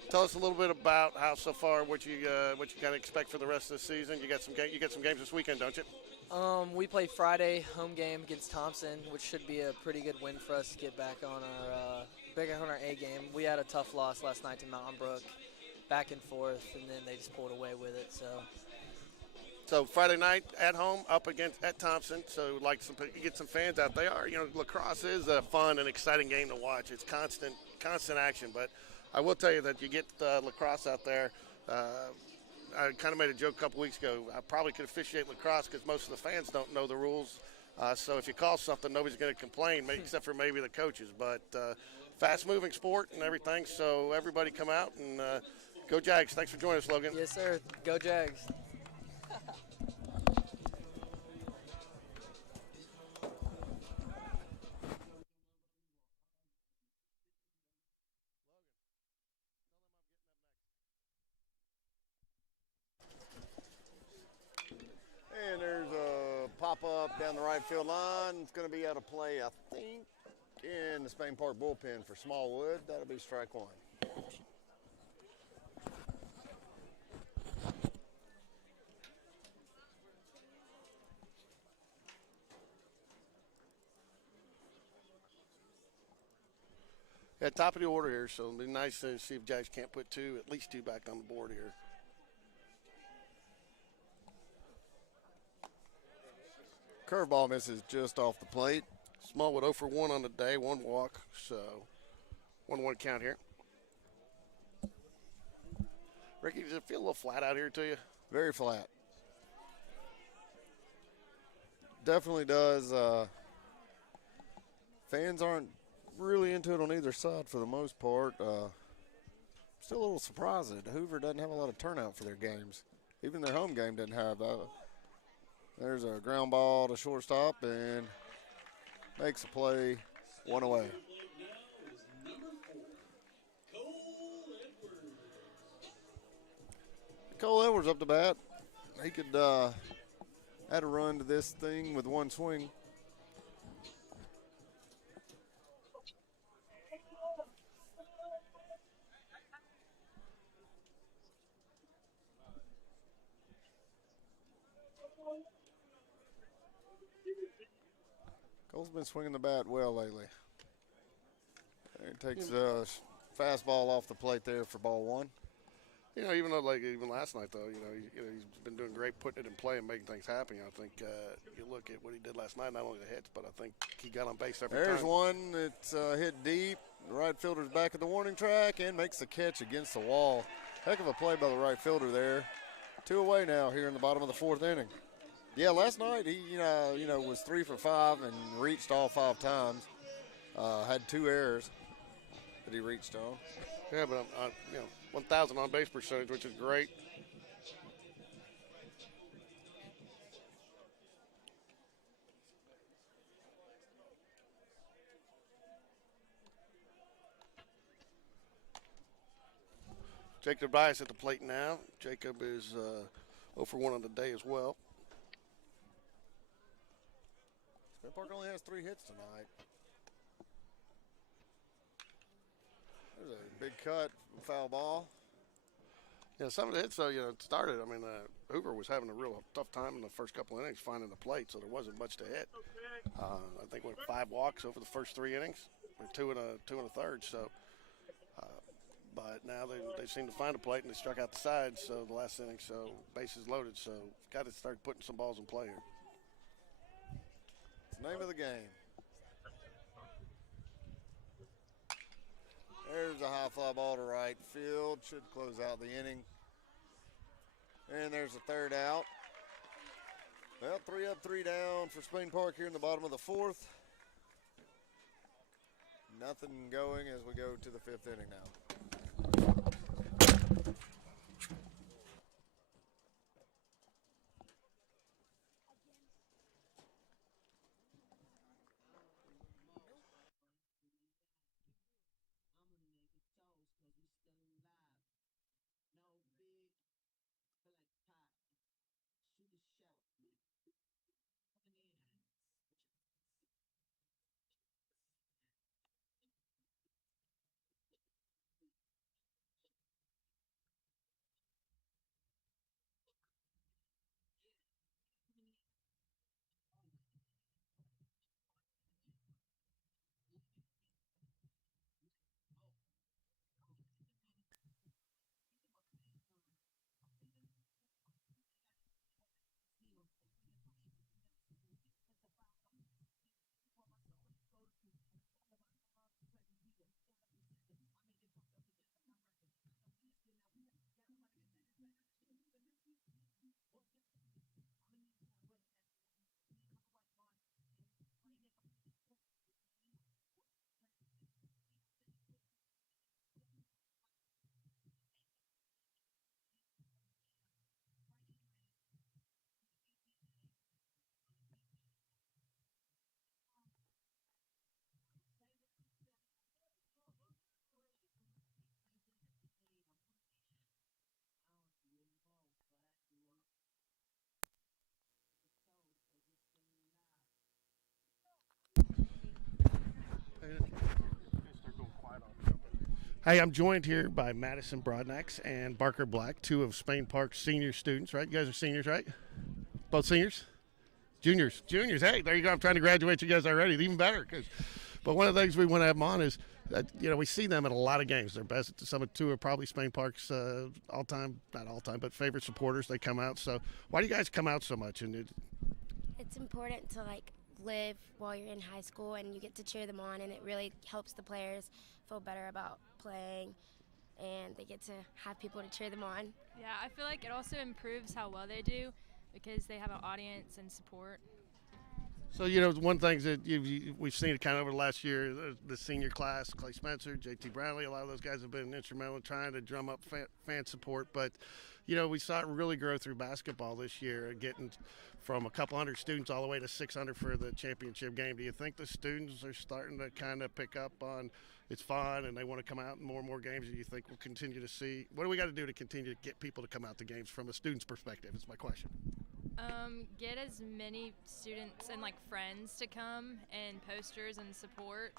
tell us a little bit about how so far what you kind of expect for the rest of the season. You get some games this weekend, don't you? We play Friday home game against Thompson, which should be a pretty good win for us to get back on our A game. We had a tough loss last night to Mountain Brook, back and forth, and then they just pulled away with it. So Friday night at home at Thompson. So you get some fans out. They are, lacrosse is a fun and exciting game to watch. It's constant action. But I will tell you that you get lacrosse out there. I kind of made a joke a couple weeks ago. I probably could officiate lacrosse because most of the fans don't know the rules. So if you call something, nobody's going to complain, except for maybe the coaches. But fast-moving sport and everything. So everybody come out and go Jags. Thanks for joining us, Logan. Yes, sir. Go Jags. And there's a pop-up down the right field line. It's going to be out of play, I think, in the Spain Park bullpen for Smallwood. That'll be strike 1. At top of the order here, so it'll be nice to see if Jags can't put at least two back on the board here. Curveball misses just off the plate. Smallwood 0 for 1 on the day, 1 walk, so 1-1 count here. Ricky, does it feel a little flat out here to you? Very flat. Definitely does. Fans aren't really into it on either side for the most part. Still a little surprised that Hoover doesn't have a lot of turnout for their games. Even their home game didn't have that. There's a ground ball to shortstop and makes a play, 1 away. Cole Edwards up to bat. He could add a run to this thing with 1 swing. Cole's been swinging the bat well lately. He takes a fastball off the plate there for ball 1. Even last night though, he's been doing great putting it in play and making things happen. I think you look at what he did last night, not only the hits, but I think he got on base every time. There's one that's hit deep. The right fielder's back at the warning track and makes the catch against the wall. Heck of a play by the right fielder there. 2 away now here in the bottom of the 4th inning. Yeah, last night he was 3 for 5 and reached all 5 times. Had 2 errors. that he reached on. Yeah, but 1,000 on base percentage, which is great. Jacob Bias at the plate now. Jacob is 0 for 1 on the day as well. Park only has 3 hits tonight. There's a big cut, foul ball. Yeah, some of the hits, though, it started. I mean, Hoover was having a real tough time in the first couple of innings finding the plate, so there wasn't much to hit. I think went 5 walks over the first 3 innings, or two and a third. So, but now they seem to find a plate and they struck out the side. So the last inning, so bases loaded. So got to start putting some balls in play here. It's the name of the game. There's a high fly ball to right field. Should close out the inning. And there's a third out. Well, 3 up, 3 down for Spain Park here in the bottom of the 4th. Nothing going as we go to the 5th inning now. Hey, I'm joined here by Madison Broadnax and Barker Black, 2 of Spain Park's senior students, right? You guys are seniors, right? Both seniors? Juniors. Hey, there you go. I'm trying to graduate you guys already. Even better. But one of the things we want to have them on is that, we see them at a lot of games. They're best. Some of 2 are probably Spain Park's all-time, not all-time, but favorite supporters. They come out. So why do you guys come out so much? And it's important to live while you're in high school and you get to cheer them on, and it really helps the players feel better about playing, and they get to have people to cheer them on. Yeah, I feel like it also improves how well they do because they have an audience and support. So, one thing that we've seen it kind of over the last year, the senior class, Clay Spencer, JT Brownlee, a lot of those guys have been instrumental in trying to drum up fan support. But, we saw it really grow through basketball this year, getting from a couple hundred students all the way to 600 for the championship game. Do you think the students are starting to kind of pick up on it's fun and they want to come out in more and more games? And you think we'll continue to see? What do we got to do to continue to get people to come out to games from a student's perspective is my question. Get as many students and friends to come and posters and support.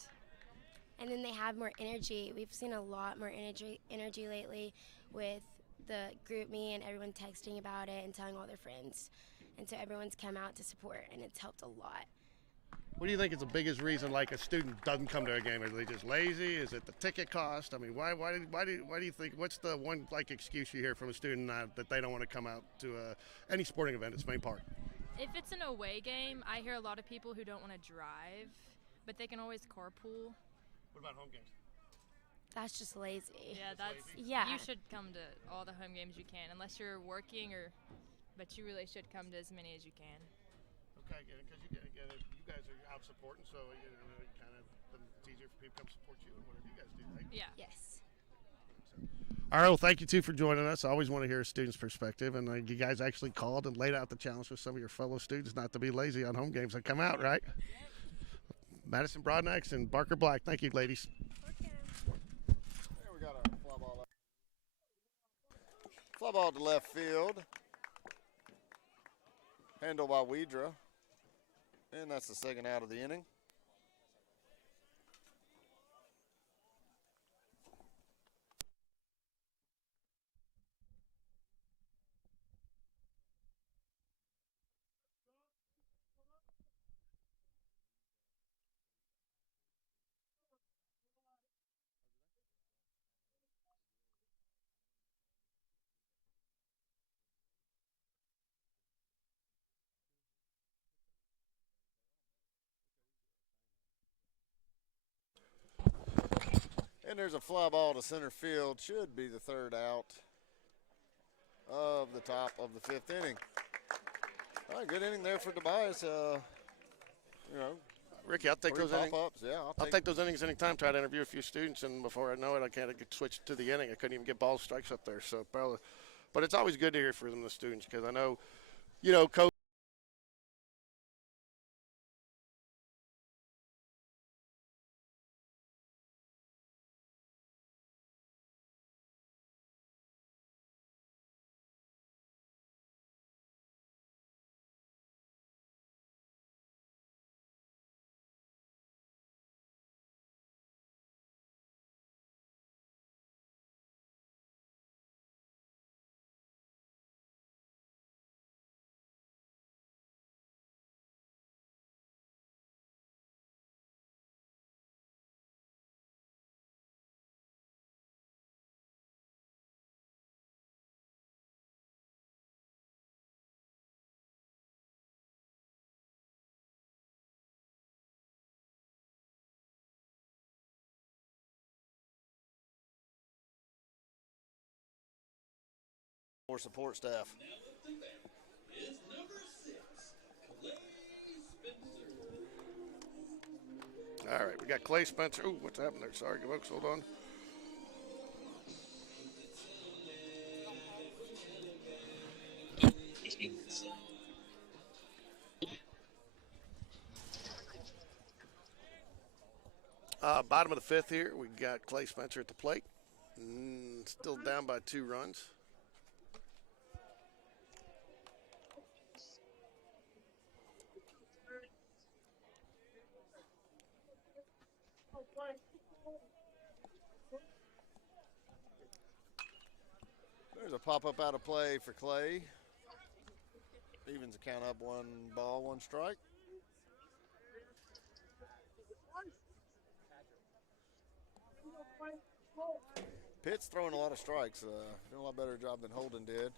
And then they have more energy. We've seen a lot more energy lately with the group me and everyone texting about it and telling all their friends. And so everyone's come out to support, and it's helped a lot. What do you think is the biggest reason a student doesn't come to a game? Are they just lazy? Is it the ticket cost? I mean, why do you think? What's the one excuse you hear from a student that they don't want to come out to any sporting event at Spain Park? If it's an away game, I hear a lot of people who don't want to drive, but they can always carpool. What about home games? That's just lazy. Yeah, you should come to all the home games you can, unless you're working but you really should come to as many as you can. Okay, because you guys are out supporting, so kind of it's easier for people to come support you and whatever you guys do, right? Yeah. All right, well, thank you, too, for joining us. I always want to hear a student's perspective, and you guys actually called and laid out the challenge for some of your fellow students not to be lazy on home games that come out, right? Madison Broadnax and Barker Black. Thank you, ladies. There we got a fly ball. Fly ball to left field. Handled by Weedra. And that's the second out of the inning. And there's a fly ball to center field. Should be the third out of the top of the fifth inning. All right, good inning there for Tobias. Ricky, I'll take those innings. Yeah, I'll take those innings anytime. Try to interview a few students, and before I know it, I can't get switched to the inning. I couldn't even get ball strikes up there. So, but it's always good to hear from the students because I know, coach. More support staff. Is number 6, Clay Spencer. All right, we got Clay Spencer. Ooh, what's happened there? Sorry, folks, hold on. Bottom of the fifth here, we got Clay Spencer at the plate. Still down by 2 runs. There's a pop-up out of play for Clay. Evens the count up 1 ball, 1 strike. Pitt's throwing a lot of strikes. Doing a lot better job than Holden did.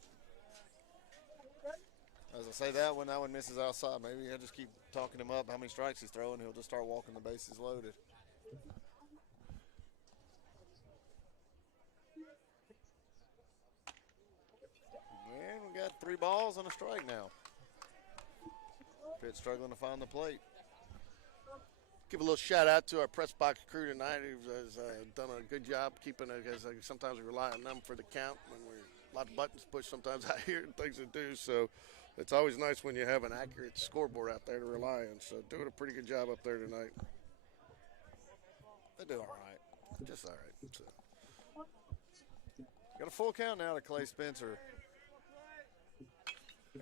As I say that one misses outside. Maybe I'll just keep talking him up how many strikes he's throwing. He'll just start walking the bases loaded. And we got 3 balls and a strike now. Pitt struggling to find the plate. Give a little shout out to our press box crew tonight, who has done a good job keeping it. Because sometimes we rely on them for the count when we're a lot of buttons pushed sometimes out here and things to do. So it's always nice when you have an accurate scoreboard out there to rely on. So doing a pretty good job up there tonight. They do all right. Just all right. So. Got a full count now to Clay Spencer.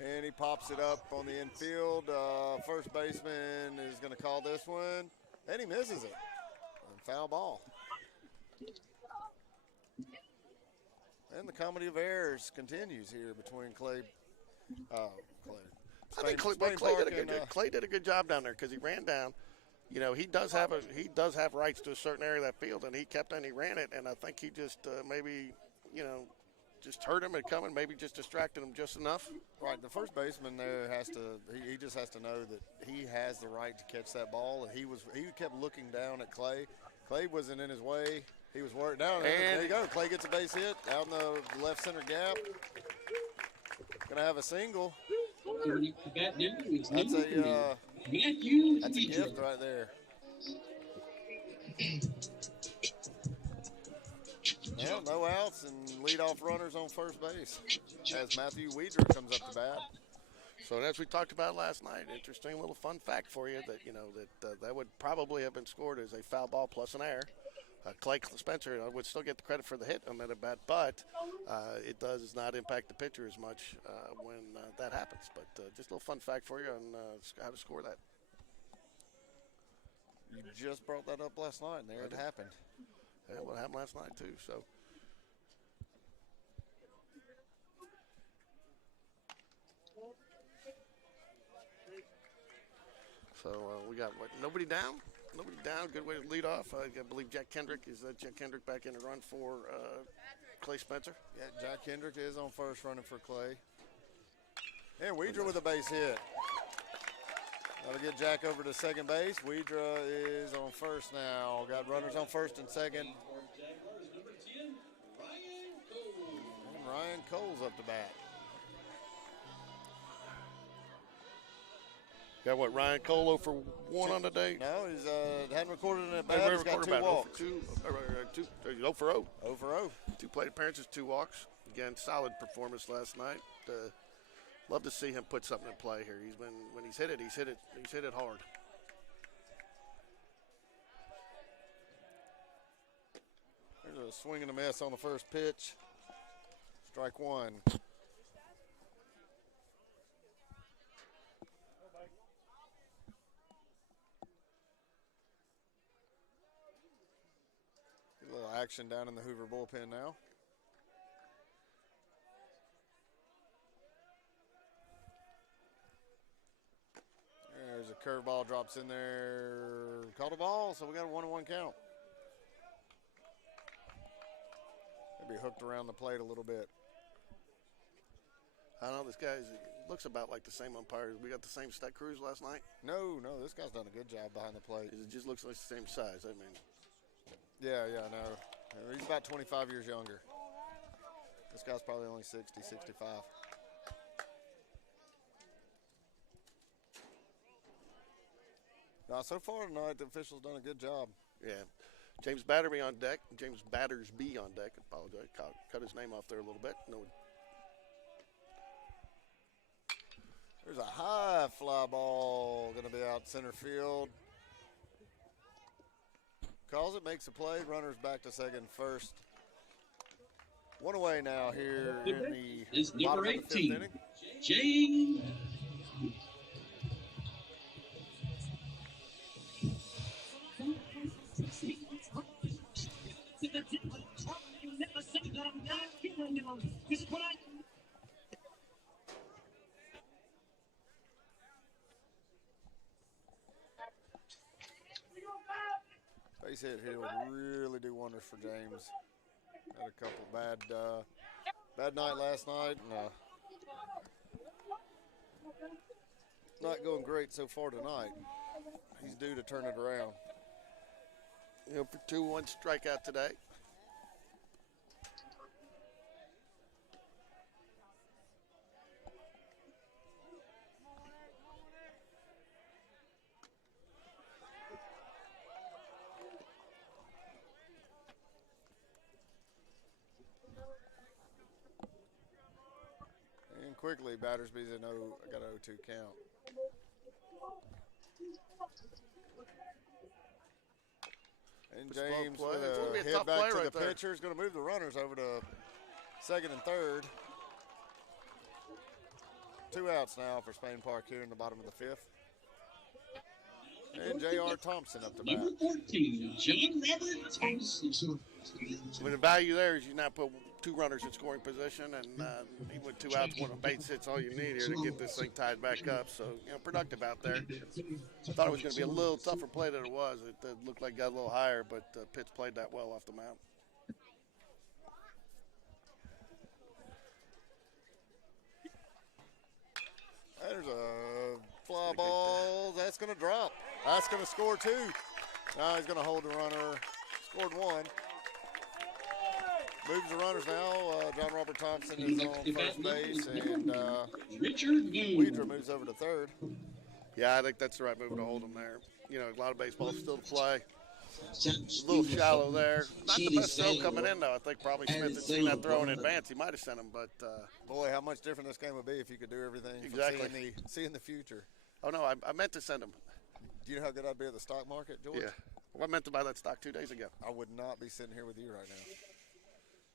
And he pops it up on the infield. First baseman is going to call this one. And he misses it. And foul ball. And the comedy of errors continues here between Clay. I think Clay did a good job down there because he ran down. He does have rights to a certain area of that field, and he kept on, he ran it, and I think he just maybe, just hurt him and coming, maybe just distracted him just enough. Right, the first baseman there he just has to know that he has the right to catch that ball. And he kept looking down at Clay. Clay wasn't in his way. He was worried down. And there you go. Clay gets a base hit out in the left center gap. Gonna have a single. That's a gift right there. Yeah, no outs and leadoff runners on first base as Matthew Weidra comes up to bat. So as we talked about last night, interesting little fun fact for you that that would probably have been scored as a foul ball plus an error. Clay Spencer would still get the credit for the hit on that at bat, but it does not impact the pitcher as much when that happens. But just a little fun fact for you on how to score that. You just brought that up last night, and there it happened. Yeah, what happened last night too. So we got nobody down. Nobody down. Good way to lead off. I believe Jack Kendrick back in to run for Clay Spencer. Yeah, Jack Kendrick is on first running for Clay. And Weidra with a base hit. That'll get Jack over to second base. Weidra is on first now. Got runners on first and second. And Ryan Cole's up to bat. Got what, Ryan Cole 0 for 1 on the day? No, he's hadn't recorded an at bat. He's got 2 walks. 0 for 0. 0 for 0. 2 plate appearances, 2 walks. Again, solid performance last night. Love to see him put something in play here. When he's hit it hard. There's a swing and a miss on the first pitch. Strike 1. A little action down in the Hoover bullpen now. There's a curveball, drops in there. Called a ball, so we got a 1-1 count. Maybe hooked around the plate a little bit. I know this guy looks about like the same umpires. We got the same Stat Cruz last night. No, this guy's done a good job behind the plate. It just looks like the same size. I mean. Yeah, no. He's about 25 years younger. This guy's probably only 60, 65. Now, so far tonight, the officials done a good job. Yeah. James Battersby on deck. Apologize. Cut his name off there a little bit. No. There's a high fly ball going to be out center field. Calls it, makes a play. Runners back to second, first. 1 away now here in the bottom of the 5th inning. Jane. Base hit here would really do wonders for James. Had a couple bad night last night. Not going great so far tonight. He's due to turn it around. For 2, 1 strikeout today. And quickly, Battersby's got an 0-2 count. And James with a hit back to the pitcher is going to move the runners over to second and third. 2 outs now for Spain Park here in the bottom of the 5th. And J.R. Thompson up to bat. Number 14, John Robert Thompson. The value there is you now put 2 runners in scoring position, and even with 2 outs, 1 base hits, all you need here to get this thing tied back up. So, productive out there. I thought it was going to be a little tougher play than it was. It looked like it got a little higher, but Pitts played that well off the mound. There's a fly ball. That's going to drop. That's going to score 2. Now he's going to hold the runner. Scored 1. Moves the runners now. John Robert Thompson is on first base, and Weidra moves over to third. Yeah, I think that's the right move to hold him there. A lot of baseball still to play. A little shallow there. Not the best throw coming in, though. I think probably Smith had seen that throw in advance. He might have sent him, but boy, how much different this game would be if you could do everything. Exactly. From seeing the future. Oh no, I meant to send him. Do you know how good I'd be at the stock market, George? Yeah. Well, I meant to buy that stock 2 days ago. I would not be sitting here with you right now.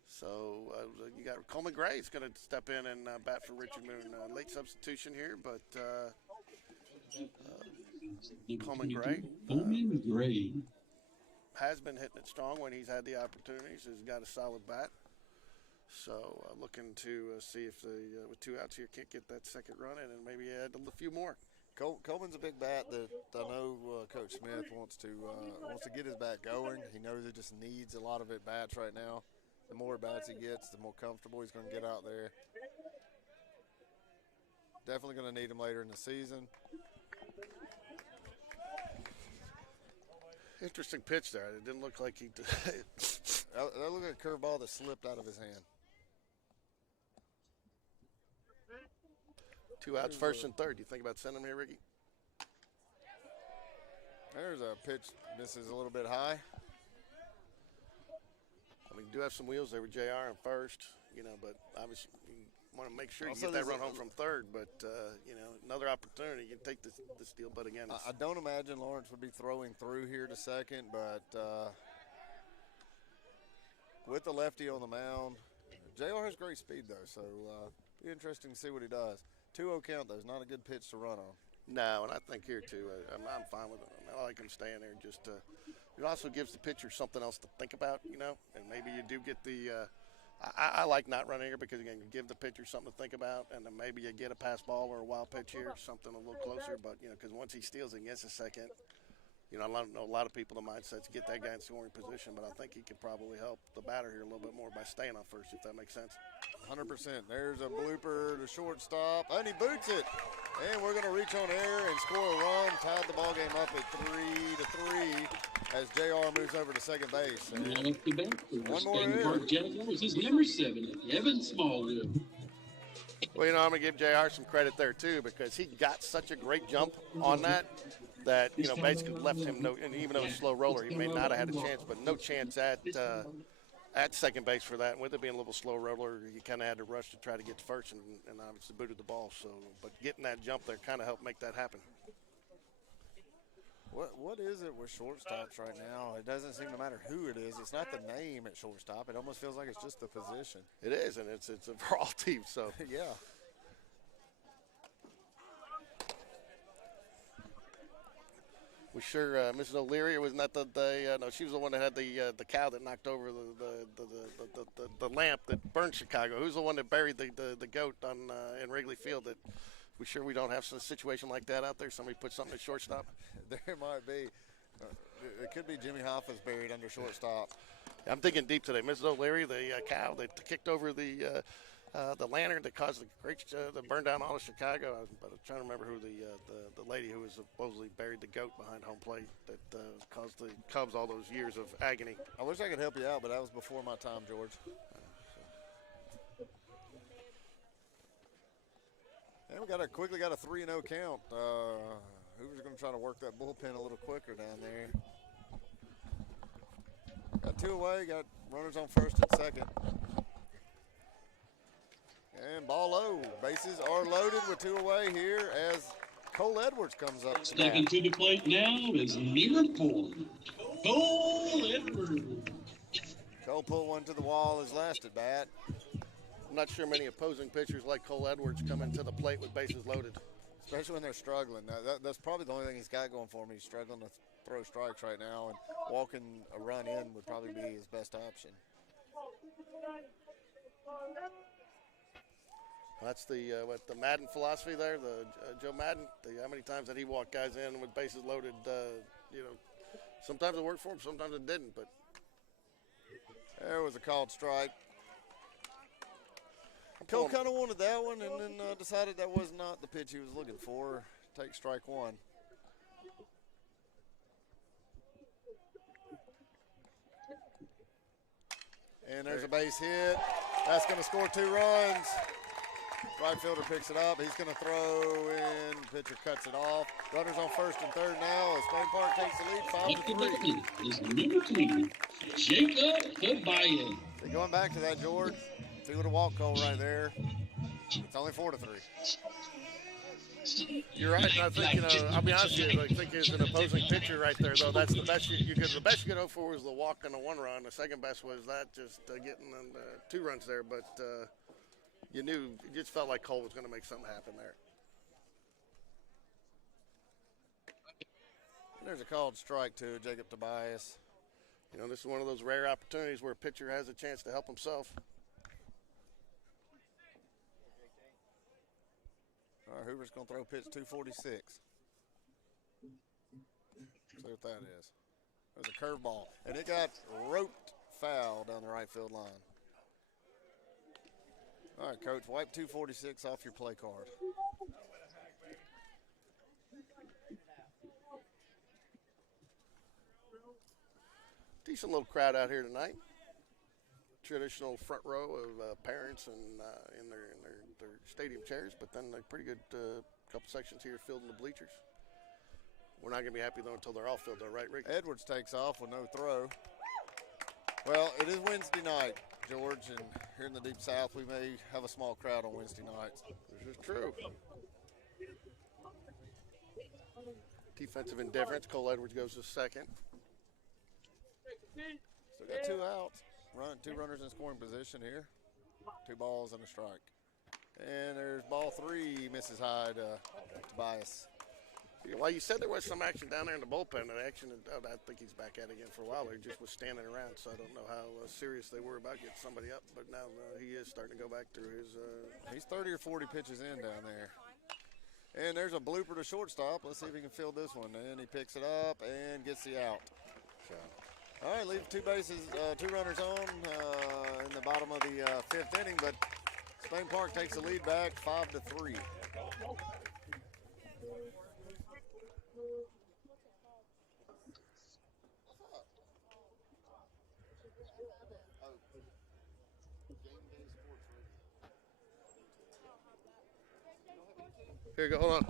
So you got Coleman Gray is going to step in and bat for Richard Moon. Late substitution here, but Coleman Gray has been hitting it strong when he's had the opportunities. He's got a solid bat. So looking to see if with 2 outs here can't get that second run in and maybe add a few more. Coleman's a big bat that I know Coach Smith wants to get his bat going. He knows he just needs a lot of at bats right now. The more bats he gets, the more comfortable he's going to get out there. Definitely going to need him later in the season. Interesting pitch there. It didn't look like he did. That looked like a curveball that slipped out of his hand. 2 outs, first and third. You think about sending him here, Ricky? There's a pitch, misses a little bit high. I mean, you do have some wheels there with JR in first, but obviously you want to make sure you get that run home from third. But, another opportunity. You can take this deal, but again. I don't imagine Lawrence would be throwing through here to second, but with the lefty on the mound, JR has great speed, though, so be interesting to see what he does. 2-0 count, though, is not a good pitch to run on. No, and I think here, too, I'm fine with it. I like him staying there. Just it also gives the pitcher something else to think about, and maybe you do get the I like not running here because, again, you give the pitcher something to think about, and then maybe you get a pass ball or a wild pitch here, something a little closer. But, because once he steals it and gets a second, I know a lot of people, the mindset's get that guy in scoring position, but I think he could probably help the batter here a little bit more by staying on first, if that makes sense. 100%. There's a blooper to shortstop, and he boots it. And we're going to reach on air and score a run. Tied the ball game up at 3-3 as JR moves over to second base. One more PARK Jaguars is number 7, Evan Smallwood. Well, I'm going to give JR some credit there, too, because he got such a great jump on that, basically left him and even though he's a slow roller, he may not have had a chance, but no chance at second base for that. And with it being a little slow roller, he kind of had to rush to try to get to first and obviously booted the ball. So, but getting that jump there kind of helped make that happen. What is it with shortstops right now? It doesn't seem to matter who it is. It's not the name at shortstop. It almost feels like it's just the position. It is, and it's a for all teams. So yeah. We sure Mrs. O'Leary was not the no, she was the one that had the cow that knocked over the lamp that burned Chicago. Who's the one that buried the goat on in Wrigley Field? That we sure we don't have some situation like that out there. Somebody put something at shortstop. There might be. It could be Jimmy Hoffa's buried under shortstop. I'm thinking deep today. Mrs. O'Leary, the cow that kicked over the lantern that caused the great that burned down all of Chicago. But I'm trying to remember who the lady who was supposedly buried the goat behind home plate that caused the Cubs all those years of agony. I wish I could help you out, but that was before my time, George. And we quickly got a 3-0 count. Hoover's going to try to work that bullpen a little quicker down there. Got 2 away, got runners on first and second. And ball low. Bases are loaded with 2 away here as Cole Edwards comes up. Stepping to the plate now is number 4, Cole Edwards. Cole pulled one to the wall his last at bat. I'm not sure many opposing pitchers like Cole Edwards come into the plate with bases loaded. Especially when they're struggling. That's probably the only thing he's got going for him. He's struggling to throw strikes right now, and walking a run in would probably be his best option. That's the Madden philosophy there, the Joe Madden. How many times did he walk guys in with bases loaded? Sometimes it worked for him, sometimes it didn't. But there was a called strike. Cole kind of wanted that one and then decided that was not the pitch he was looking for. Take strike 1. And there's a base hit. That's going to score 2 runs. Right fielder picks it up. He's going to throw in. Pitcher cuts it off. Runners on first and third now as Spain Park takes the lead 5-3. Up to bat is number 20, Jacob Tobias. So going back to that, George, if he would have walked Cole right there, it's only 4-3. You're right, and I think, I'll be honest with you, I think as an opposing pitcher right there, though, that's the best the best you could hope for was the walk and the one run. The second best was that, just getting 2 runs there, but you just felt like Cole was going to make something happen there. And there's a called strike to Jacob Tobias. This is one of those rare opportunities where a pitcher has a chance to help himself. All right, Hoover's going to throw pitch 246. See what that is. There's a curveball, and it got roped foul down the right field line. All right, Coach, wipe 246 off your play card. Decent little crowd out here tonight. Traditional front row of parents and in their stadium chairs, but then a pretty good couple sections here filled in the bleachers. We're not going to be happy, though, until they're all filled, though, right, Rick? Edwards takes off with no throw. Well, it is Wednesday night, George, and here in the Deep South, we may have a small crowd on Wednesday nights. This is true. Defensive indifference. Cole Edwards goes to second. Still got 2 outs. 2 runners in scoring position here. 2 balls and a strike. And there's ball 3, misses high to Tobias. Well, you said there was some action down there in the bullpen. And I think he's back at it again for a while. He just was standing around, so I don't know how serious they were about getting somebody up. But now he is starting to go back through his. He's 30 or 40 pitches in down there. And there's a blooper to shortstop. Let's see if he can field this one. And he picks it up and gets the out. So. All right, leave 2 runners on in the bottom of the 5th inning, but Spain Park takes the lead back 5-3. Here you go, hold on.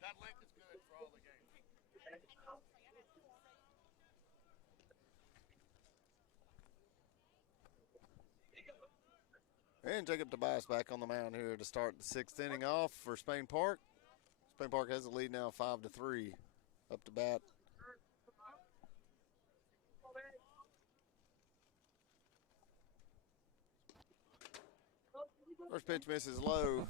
That link is good for all the games. And Jacob Tobias back on the mound here to start the 6th inning off for Spain Park. Spain Park has the lead now 5-3. Up to bat. First pitch misses low.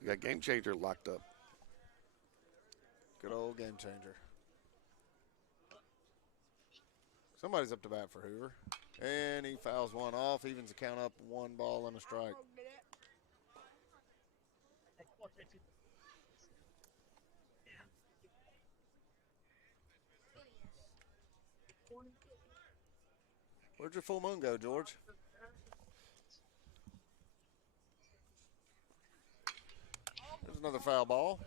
You got game changer locked up. Good old game changer. Somebody's up to bat for Hoover. And he fouls one off, evens the count up 1 ball and a strike. Where'd your full moon go, George? There's another foul ball.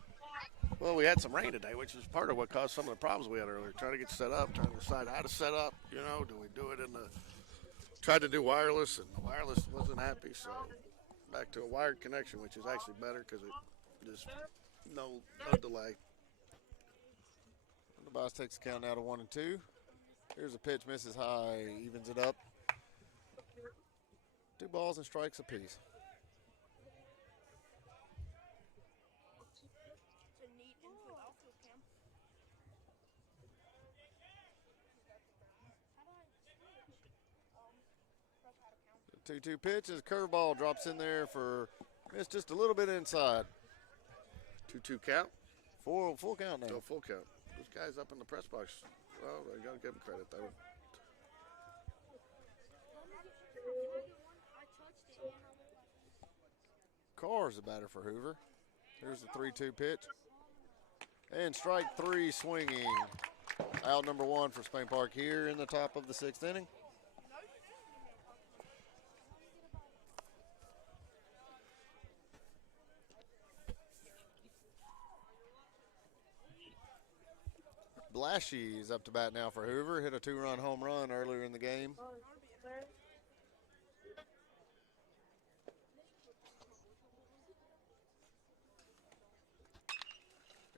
Well, we had some rain today, which is part of what caused some of the problems we had earlier. Trying to get set up, trying to decide how to set up. You know, do we do it in the? Tried to do wireless, and the wireless wasn't happy. So back to a wired connection, which is actually better because it just no delay. And the boss takes the count now to 1-2. Here's a pitch, misses high, evens it up. 2 balls and strikes apiece. The 2-2 pitch is curveball, drops in there for miss just a little bit inside. 2-2 count. Full count now. No, full count. Those guys up in the press box. Well, I gotta give them credit though. Carr's the batter for Hoover. Here's the 3-2 pitch. And strike 3 swinging. Out number 1 for Spain Park here in the top of the 6th inning. Blashy is up to bat now for Hoover. Hit a 2-run home run earlier in the game.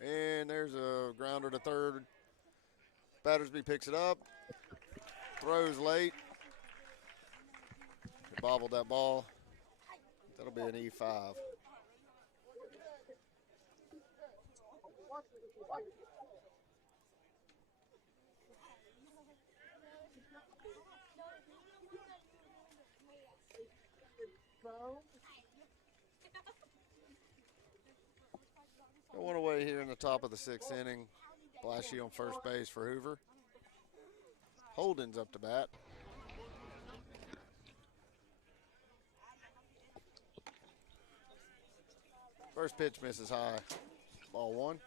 And there's a grounder to third. Battersby picks it up. Throws late. He bobbled that ball. That'll be an E5. One away here in the top of the 6th inning. Blashy on first base for Hoover. Holden's up to bat. First pitch misses high. Ball 1.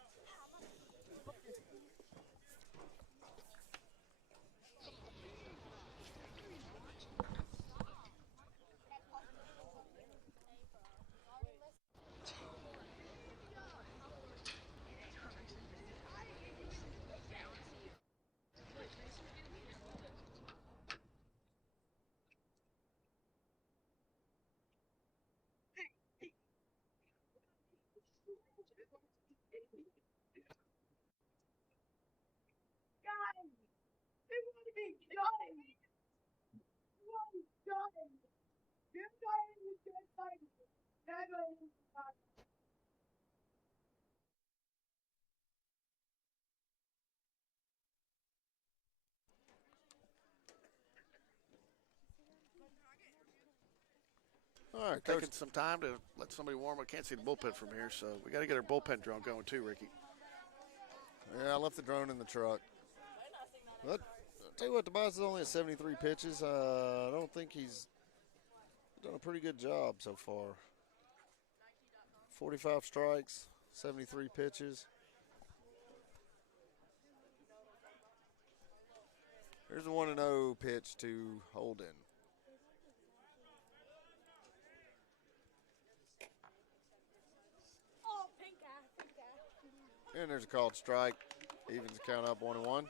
All right, Coach. Taking some time to let somebody warm up. Can't see the bullpen from here, so we got to get our bullpen drone going too, Ricky. Yeah, I left the drone in the truck. But I'll tell you what, the boss is only at 73 pitches. I don't think he's done a pretty good job so far. 45 strikes, 73 pitches. Here's a 1-0 pitch to Holden. And there's a called strike. Evens the count up 1-1.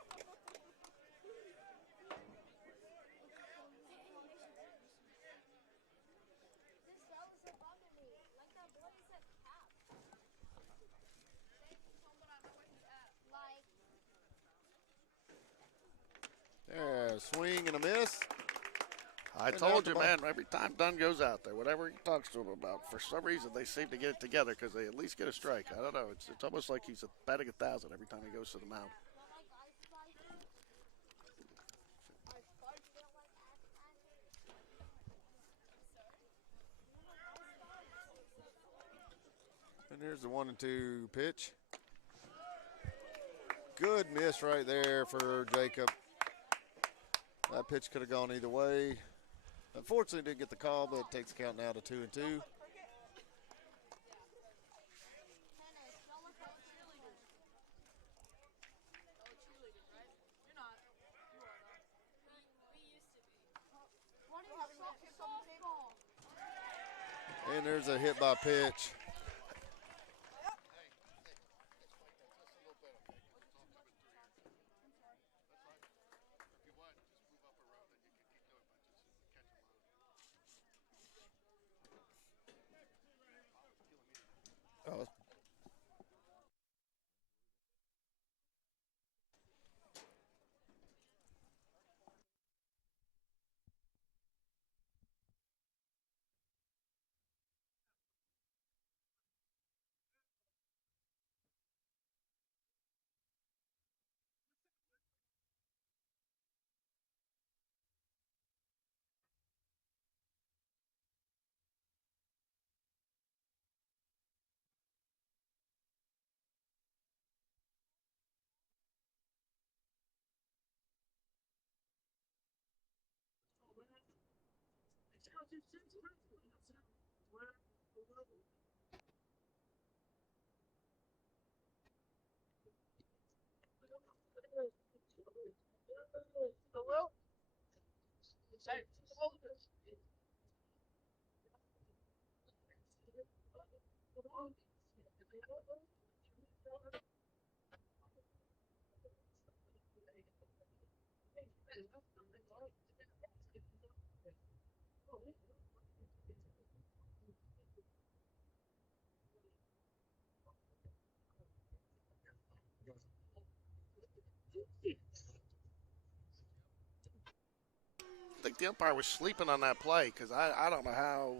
Yeah, swing and a miss. I told you, man, every time Dunn goes out there, whatever he talks to him about, for some reason they seem to get it together because they at least get a strike. I don't know. It's almost like he's batting 1,000 every time he goes to the mound. And here's the 1-2 pitch. Good miss right there for Jacob. That pitch could have gone either way. Unfortunately, didn't get the call, but it takes the count now to 2-2. And there's a hit by pitch. Oh, I think the umpire was sleeping on that play because I don't know how.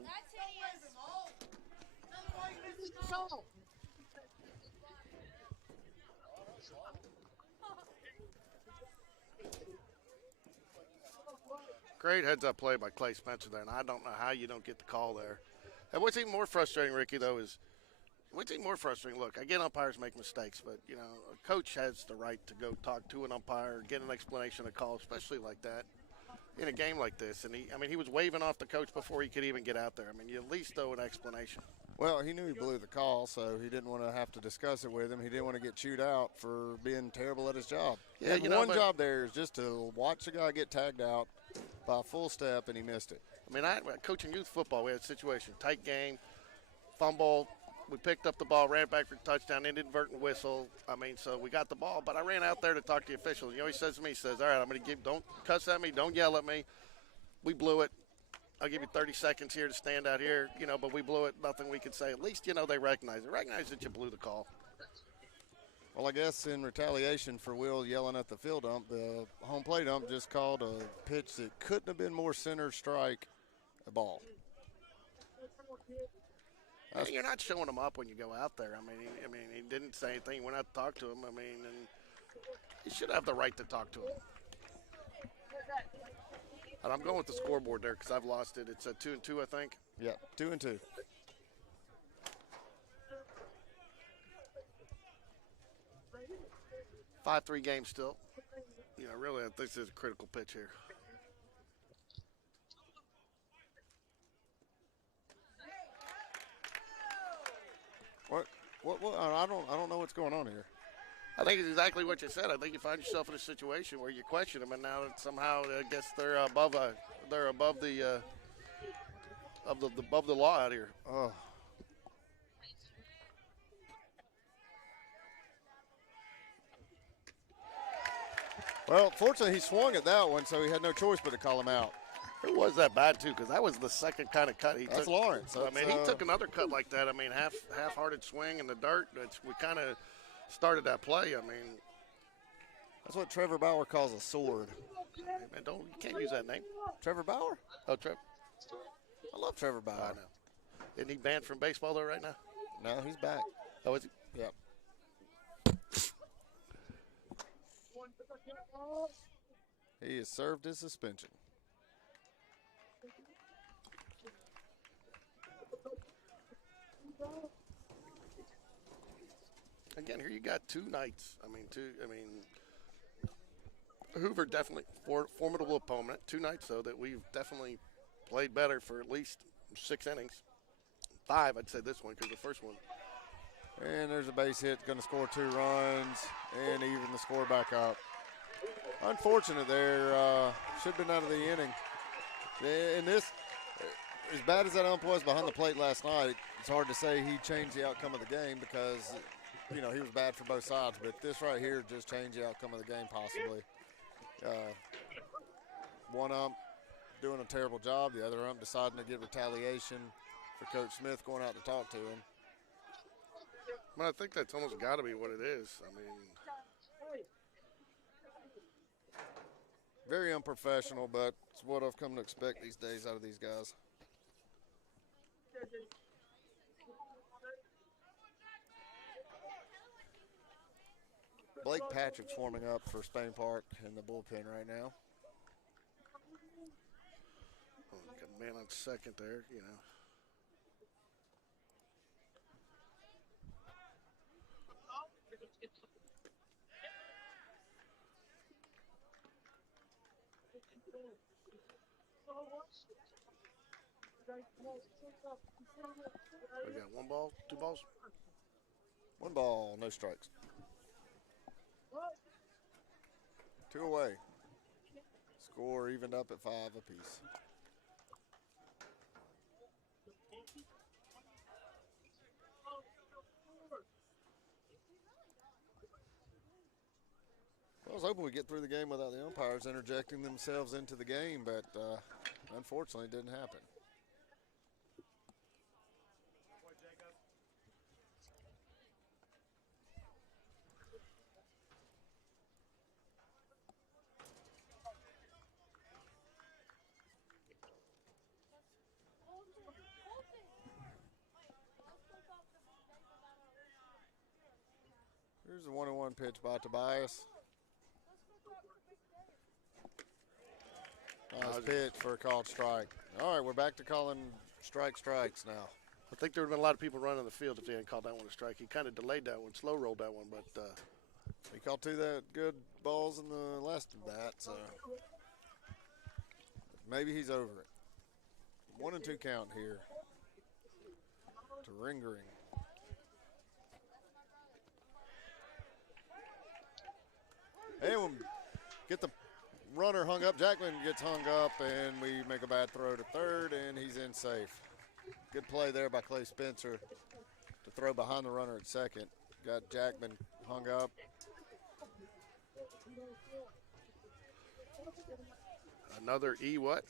Great heads-up play by Clay Spencer there, and I don't know how you don't get the call there. And what's even more frustrating, Ricky, though, is what's even more frustrating. Look, I get umpires make mistakes, but you know, a coach has the right to go talk to an umpire, get an explanation of a call, especially like that in a game like this. And he was waving off the coach before he could even get out there. I mean, you at least owe an explanation. well, he knew he blew the call, so he didn't want to have to discuss it with him. He didn't want to get chewed out for being terrible at his job. Yeah, His one job there is just to watch the guy get tagged out by a full step, and he missed it. I mean, coaching youth football, we had a situation, tight game, fumble. We picked up the ball, ran back for a touchdown, inadvertent whistle. I mean, so we got the ball, but I ran out there to talk to the officials. You know, he says to me, he says, all right, I'm going to don't cuss at me, don't yell at me. We blew it. I'll give you 30 seconds here to stand out here, you know, but we blew it. Nothing we could say. At least, you know, they recognize it. Recognize that you blew the call. Well, I guess in retaliation for Will yelling at the field ump, the home plate ump just called a pitch that couldn't have been more center strike a ball. You're not showing him up when you go out there. I mean, he didn't say anything. He went out to talk to him. I mean, and he should have the right to talk to him. And I'm going with the scoreboard there because I've lost it. It's a 2-2, I think. Yeah, 2-2. Five-3 game still. You know, really, I think this is a critical pitch here. What? I don't know what's going on here. I think it's exactly what you said. I think you find yourself in a situation where you question them, and now somehow I guess they're above the above the law out here. Oh. Well, fortunately, he swung at that one, so he had no choice but to call him out. It was that bad too, because that was the second kind of cut he That's took. Lawrence. I mean, he took another cut like that. I mean, half-hearted swing in the dirt. We kind of started that play. I mean, that's what Trevor Bauer calls a sword. Hey man, you can't use that name. Trevor Bauer? Oh, Trevor. I love Trevor Bauer. I know. Isn't he banned from baseball though right now? No, he's back. Oh, is he? Yep. He has served his suspension. Again, here you got two nights. Hoover definitely formidable opponent. Two nights though that we've definitely played better for at least 6 innings. 5, I'd say this one because the first one. And there's a base hit, going to score 2 runs and even the score back up. Unfortunate there. Should have been out of the inning. In this, as bad as that ump was behind the plate last night, it's hard to say he changed the outcome of the game because, he was bad for both sides. But this right here just changed the outcome of the game possibly. One ump doing a terrible job. The other ump deciding to get retaliation for Coach Smith going out to talk to him. Well, I think that's almost got to be what it is. I mean, very unprofessional, but it's what I've come to expect these days out of these guys. Blake Patrick's warming up for Spain Park in the bullpen right now. got a man on second there, We got 1 ball, 2 balls. 1 ball, no strikes. 2 away. Score evened up at 5 apiece. I was hoping we'd get through the game without the umpires interjecting themselves into the game, but unfortunately it didn't happen. Here's a 1-1 pitch by Tobias. Nice pitch for a called strike. All right, we're back to calling strikes now. I think there would have been a lot of people running the field if they hadn't called that one a strike. He kind of delayed that one, slow rolled that one, but he called 2 that good balls in the last of that, so maybe he's over it. 1-2 count here to Ringering. And we'll get the runner hung up. Jackman gets hung up, and we make a bad throw to third, and he's in safe. Good play there by Clay Spencer to throw behind the runner at second. Got Jackman hung up. Another E what?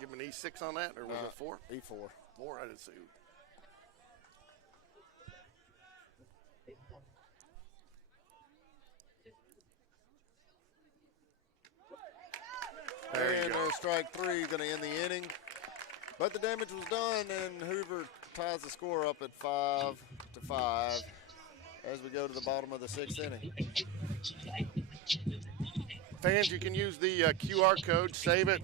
Give him an E6 on that, or was it 4? E4. 4, I didn't see. And strike 3 going to end the inning. But the damage was done, and Hoover ties the score up at 5-5 as we go to the bottom of the 6th inning. Fans, you can use the QR code, save it,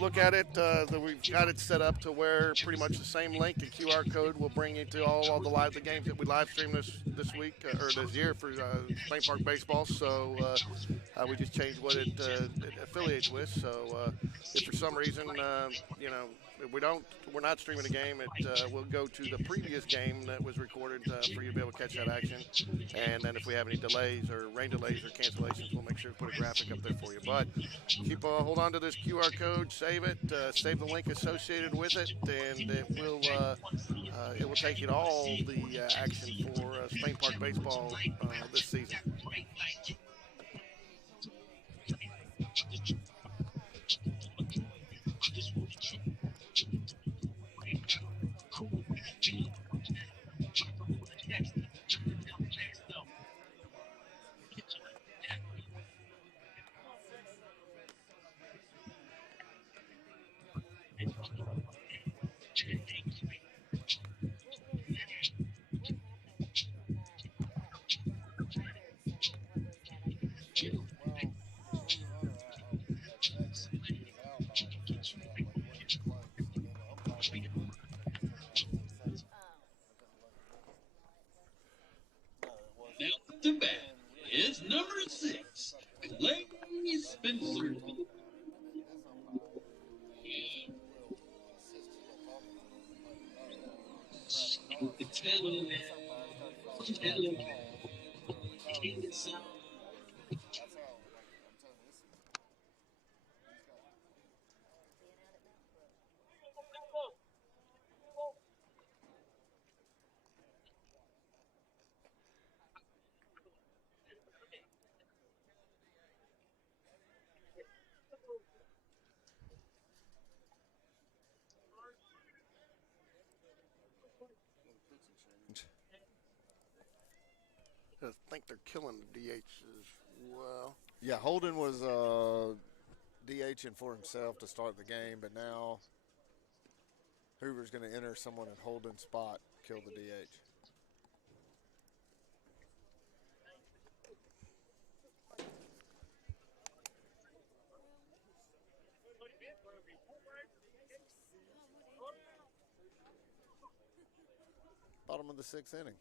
look at it. We've got it set up to where pretty much the same link and QR code will bring you to all the games that we live stream this week or this year for Spain Park baseball. So we just changed what it affiliates with. So if for some reason, if we're not streaming a game, we'll go to the previous game that was recorded for you to be able to catch that action. And then if we have any delays or rain delays or cancellations, we'll make sure to put a graphic up there for you. But hold on to this QR code, save it, save the link associated with it, and it will take you to all the action for Spain Park baseball this season. Now to bat is number 6, Clay Spencer. I think they're killing the DH as well. Yeah, Holden was DHing for himself to start the game, but now Hoover's going to enter someone in Holden's spot, kill the DH. Bottom of the 6th inning.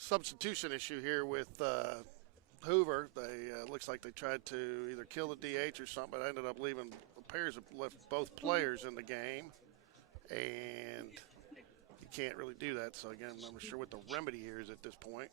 Substitution issue here with Hoover. They looks like they tried to either kill the DH or something, but ended up leaving. The pairs have left both players in the game, and you can't really do that. So again, I'm not sure what the remedy here is at this point.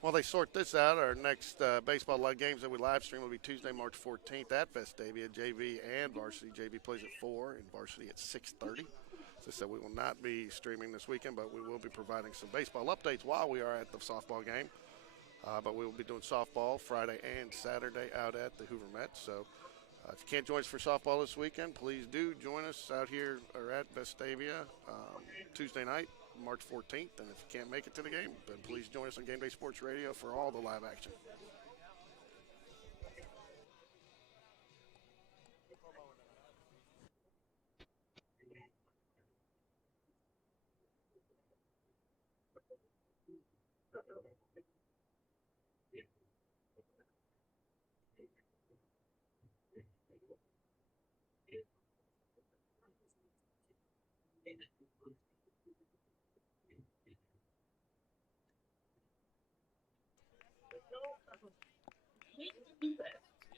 While they sort this out, our next baseball live games that we live stream will be Tuesday, March 14th at Vestavia. JV and varsity. JV plays at 4 and varsity at 6:30. As I said, we will not be streaming this weekend, but we will be providing some baseball updates while we are at the softball game. But we will be doing softball Friday and Saturday out at the Hoover Met. So if you can't join us for softball this weekend, please do join us out here or at Vestavia Tuesday night, March 14th. And if you can't make it to the game, then please join us on Game Day Sports Radio for all the live action.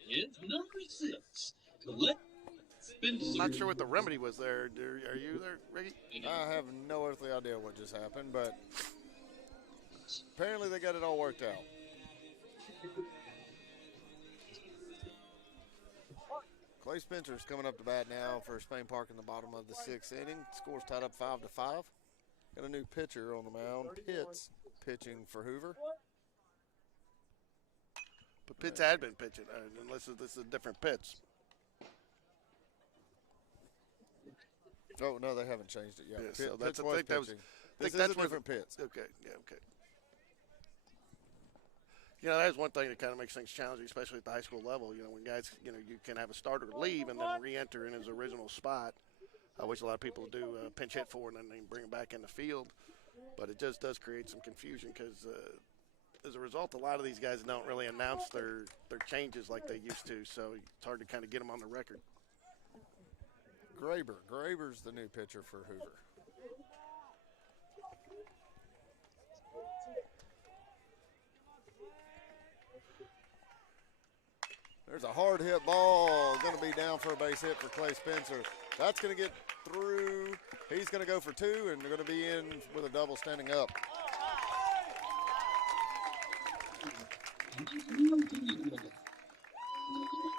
Is number 6. Collect Spencer. Not sure what the remedy was there. Are you there, Ricky? I have no earthly idea what just happened, but apparently they got it all worked out. Clay Spencer's coming up to bat now for Spain Park in the bottom of the 6th inning. Score's tied up 5-5. Got a new pitcher on the mound. Pitts pitching for Hoover. But Pitts had been pitching, unless this is a different Pitts. Oh, no, they haven't changed it yet. Yeah, so Pitts I was think that was. pitching. I think This that's is a different Pitts. Okay, yeah, okay. You know, that's one thing that kind of makes things challenging, especially at the high school level. You know, when guys, you can have a starter leave and then re-enter in his original spot, which a lot of people do pinch hit for, and then they bring him back in the field. But it just does create some confusion because as a result, a lot of these guys don't really announce their changes like they used to, so it's hard to kind of get them on the record. Graber's the new pitcher for Hoover. There's a hard hit ball, going to be down for a base hit for Clay Spencer. That's going to get through. He's going to go for 2, and they're going to be in with a double standing up.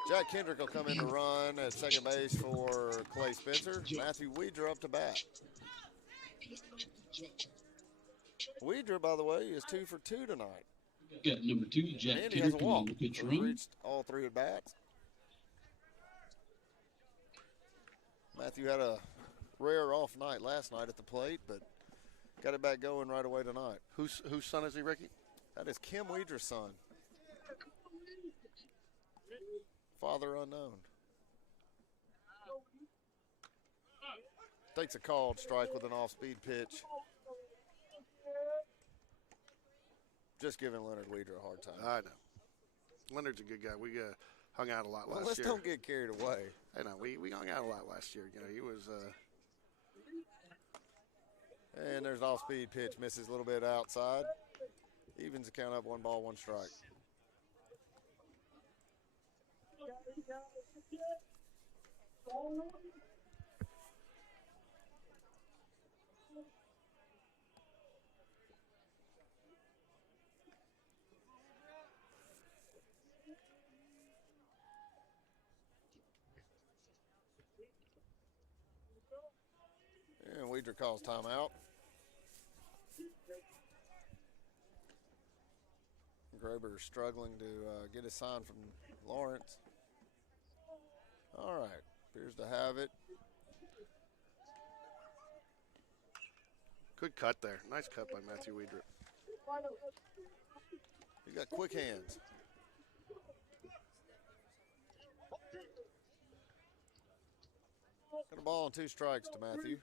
Jack Kendrick will come in to run at second base for Clay Spencer. Matthew Weidra up to bat. Weidra, by the way, is 2 for 2 tonight. Got number 2, Jack And he has a Kendrick, coming on walk. the pitch So he run. reached all 3 at bats. Matthew had a rare off night last night at the plate, but got it back going right away tonight. Whose son is he, Ricky? That is Kim Weedra's son. Father unknown. Takes a called strike with an off-speed pitch. Just giving Leonard Weidra a hard time. I know. Leonard's a good guy. We hung out a lot last Let's year. don't get carried away. I know. We hung out a lot last year. You know, he was. And there's an off-speed pitch. Misses a little bit outside. Evens the count up, 1 ball, 1 strike. And Weidra calls timeout. Graber struggling to get a sign from Lawrence. All right, appears to have it. Good cut there. Nice cut by Matthew Weidra. He got quick hands. Got a ball and 2 strikes to Matthew.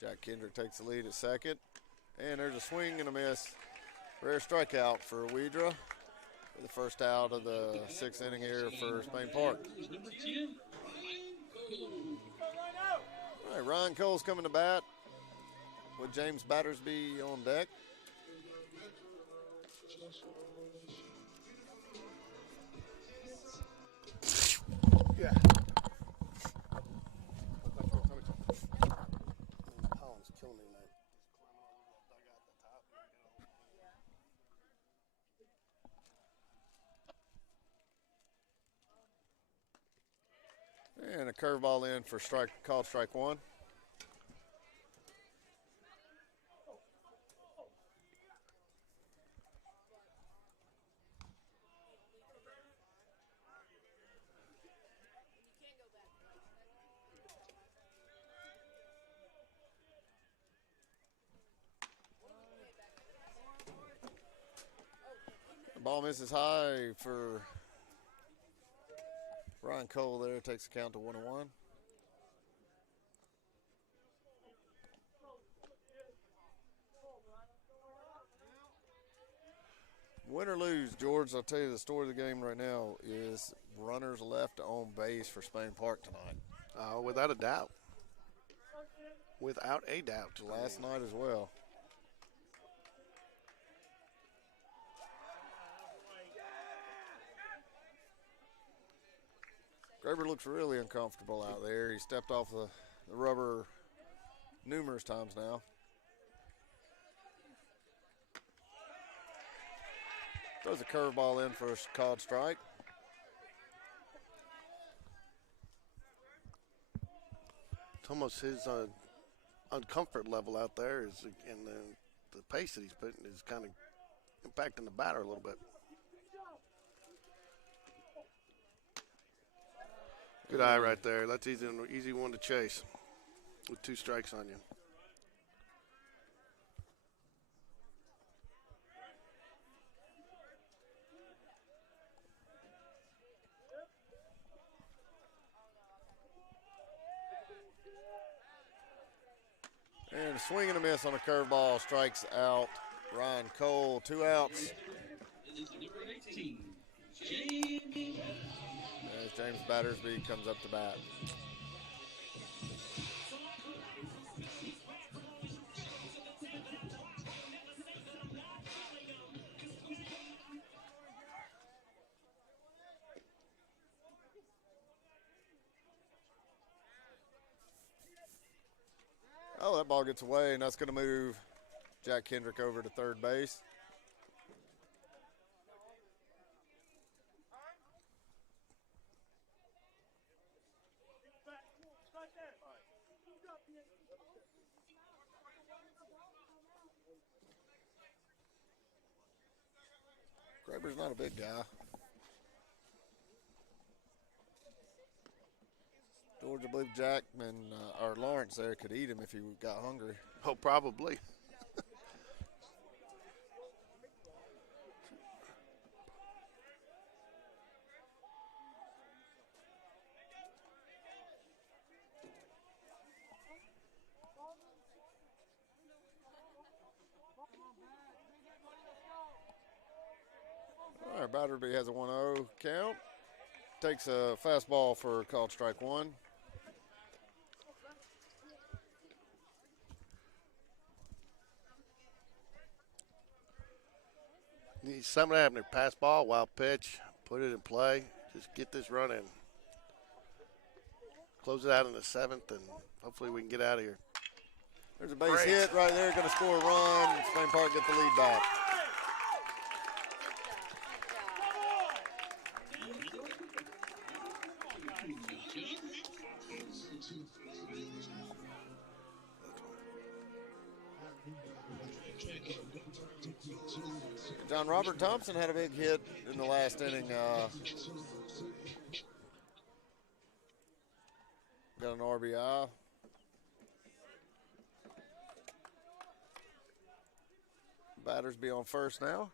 Jack Kendrick takes the lead at second. And there's a swing and a miss. Rare strikeout for Weidra. For the first out of the 6th inning here for Spain Park. Number 10, All right, Ryan Cole's coming to bat with James Battersby on deck. Yeah. Pollen's killing me tonight. Just climbing all over that dugout at the top. And a curveball in for called strike 1. The ball misses high for Ryan Cole there. Takes the count to 1-1. Win or lose, George, I'll tell you the story of the game right now is runners left on base for Spain Park tonight. Without a doubt. Without a doubt. Last night as well. Graber looks really uncomfortable out there. He stepped off the rubber numerous times now. Throws a curveball in for a called strike. It's almost his uncomfort level out there is, and the pace that he's putting is kind of impacting the batter a little bit. Good eye right there. That's easy one to chase with 2 strikes on you. And a swing and a miss on a curveball strikes out Ryan Cole. 2 outs. number 18, James. As James Battersby comes up to bat. Oh, that ball gets away, and that's going to move Jack Kendrick over to third base. Graber's not a big guy. George, I believe Jackman or Lawrence there could eat him if he got hungry. Oh, probably. All right, Batterby has a 1-0 count. Takes a fastball for called strike one. Need something to happen there. Pass ball, wild pitch, put it in play. Just get this run in. Close it out in the 7th, and hopefully we can get out of here. There's a base Great. hit right there. Going to score a run. Spain Park get the lead back. John Robert Thompson had a big hit in the last inning. Got an RBI. Battersby on first now.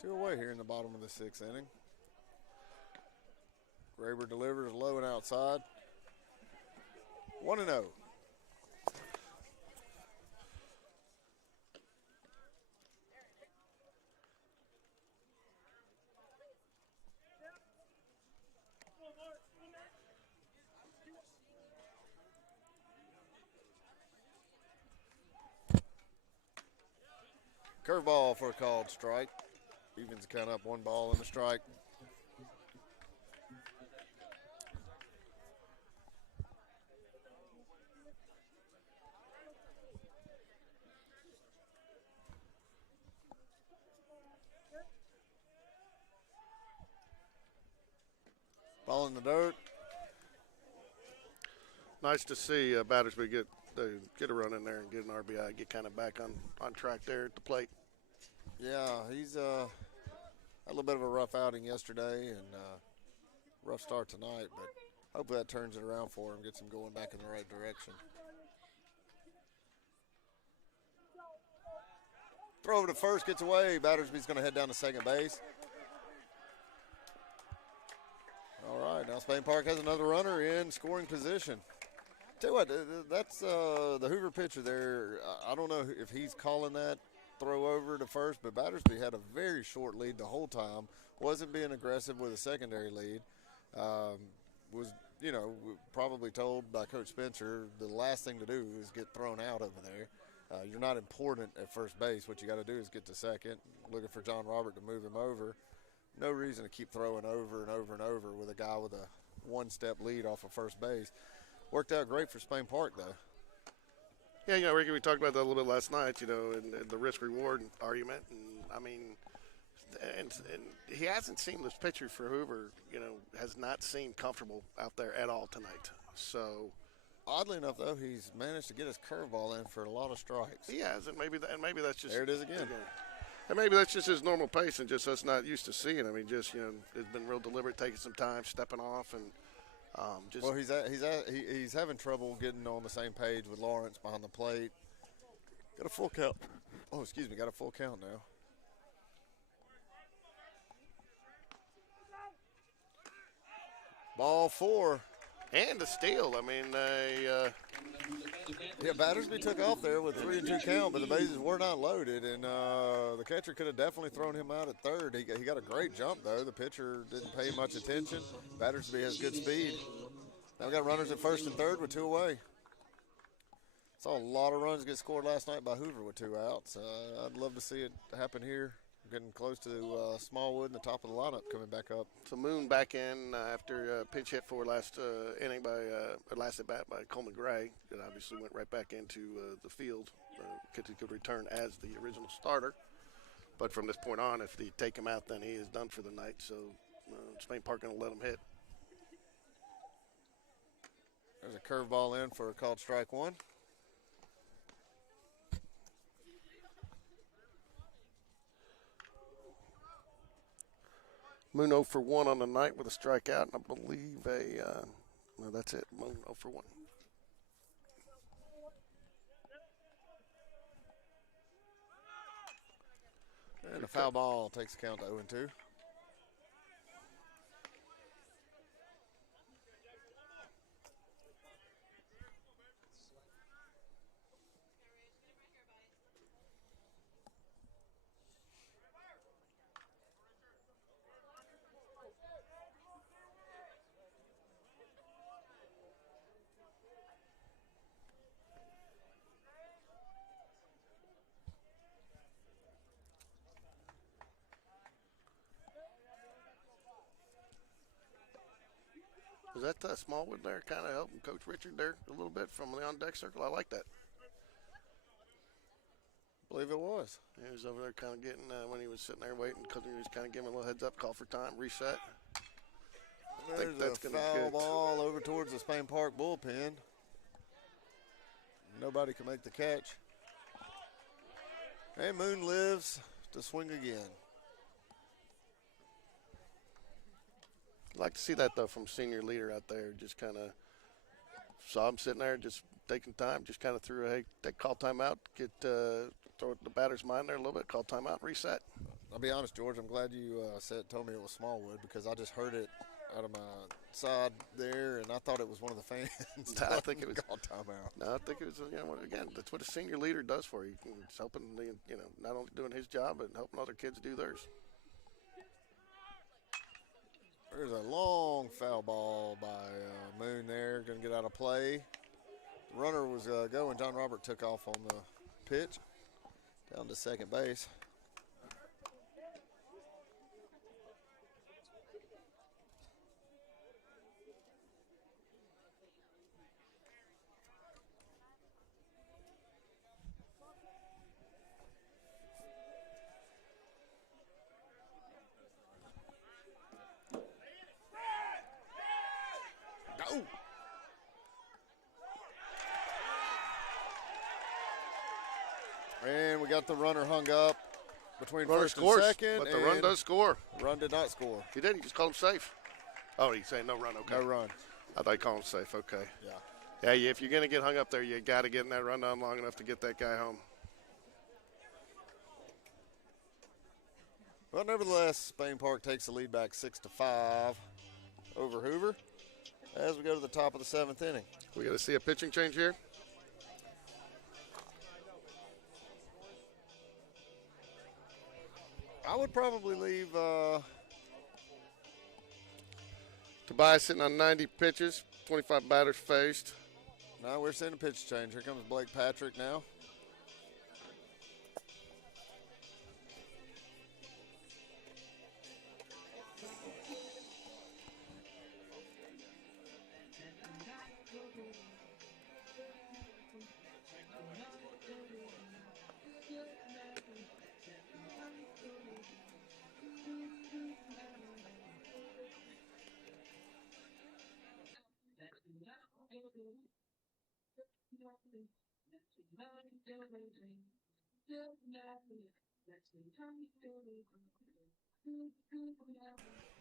Two away here in the bottom of the 6th inning. Graber delivers low and outside. 1-0. Curveball for a called strike. Evens count up 1 ball and a strike. Ball in the dirt. Nice to see Battersby get a run in there and get an RBI, get kind of back on track there at the plate. Yeah, he's had a little bit of a rough outing yesterday and rough start tonight, but hopefully that turns it around for him, gets him going back in the right direction. Throw over to first, gets away. Battersby's going to head down to second base. All right, now Spain Park has another runner in scoring position. Tell you what, that's the Hoover pitcher there. I don't know if he's calling that throw over to first, but Battersby had a very short lead the whole time. Wasn't being aggressive with a secondary lead. Was, probably told by Coach Spencer the last thing to do is get thrown out over there. You're not important at first base. What you got to do is get to second. Looking for John Robert to move him over. No reason to keep throwing over and over and over with a guy with a one-step lead off of first base. Worked out great for Spain Park, though. Yeah, Ricky, we talked about that a little bit last night, and the risk-reward argument. And, I mean, and he hasn't seen this pitcher for Hoover, has not seemed comfortable out there at all tonight. So, oddly enough, though, he's managed to get his curveball in for a lot of strikes. He has, and maybe that's just – there it is again. And maybe that's just his normal pace and just us not used to seeing. I mean, just, it's been real deliberate, taking some time, stepping off, and just. Well, he's having trouble getting on the same page with Lawrence behind the plate. Got a full count. Oh, excuse me, got a full count now. Ball 4. And a steal. I mean, yeah, Battersby took off there with 3-2 count, but the bases were not loaded, and the catcher could have definitely thrown him out at third. He got a great jump, though. The pitcher didn't pay much attention. Battersby has good speed. Now we got runners at first and third with 2 away. Saw a lot of runs get scored last night by Hoover with 2 outs. I'd love to see it happen here getting close to Smallwood in the top of the lineup coming back up. So Moon back in after pinch hit for last inning by last at bat by Coleman Gray, and obviously went right back into the field. Could return as the original starter, but from this point on, if they take him out, then he is done for the night. So Spain Park going to let him hit. There's a curveball in for a called strike one. Moon 0 for 1 on the night with a strikeout, and I believe no, that's it. Moon 0 for 1. And a foul ball takes the count to 0-2. Was that Smallwood there kind of helping Coach Richard there a little bit from the on-deck circle? I like that. I believe it was. He was over there kind of getting, when he was sitting there waiting, because he was kind of giving a little heads up, call for time, reset. I think that's a going to be foul good. ball over towards the Spain Park bullpen. Nobody can make the catch. And Moon lives to swing again. I'd like to see that, though, from senior leader out there. Just kind of saw him sitting there, just taking time, just kind of threw a, hey, call timeout, throw the batter's mind there a little bit, call timeout, reset. I'll be honest, George, I'm glad you told me it was Smallwood because I just heard it out of my side there, and I thought it was one of the fans. I think it was called timeout. No, I think it was, again, that's what a senior leader does for you. It's helping, not only doing his job, but helping other kids do theirs. There's a long foul ball by Moon there, going to get out of play. The runner was going. John Robert took off on the pitch down to second base. Go! And we got the runner hung up between Runner first scores, and second. but the run does score. Run did not score. He didn't. He just called him safe. Oh, he's saying no run. Okay. No run. I thought he called him safe. Okay. Yeah. Yeah, if you're going to get hung up there, you got to get in that rundown long enough to get that guy home. Well, nevertheless, Spain Park takes the lead back 6-5 over Hoover as we go to the top of the seventh inning. We got to see a pitching change here. I would probably leave. Tobias sitting on 90 pitches, 25 batters faced. No, we're seeing a pitch change. Here comes Blake Patrick now.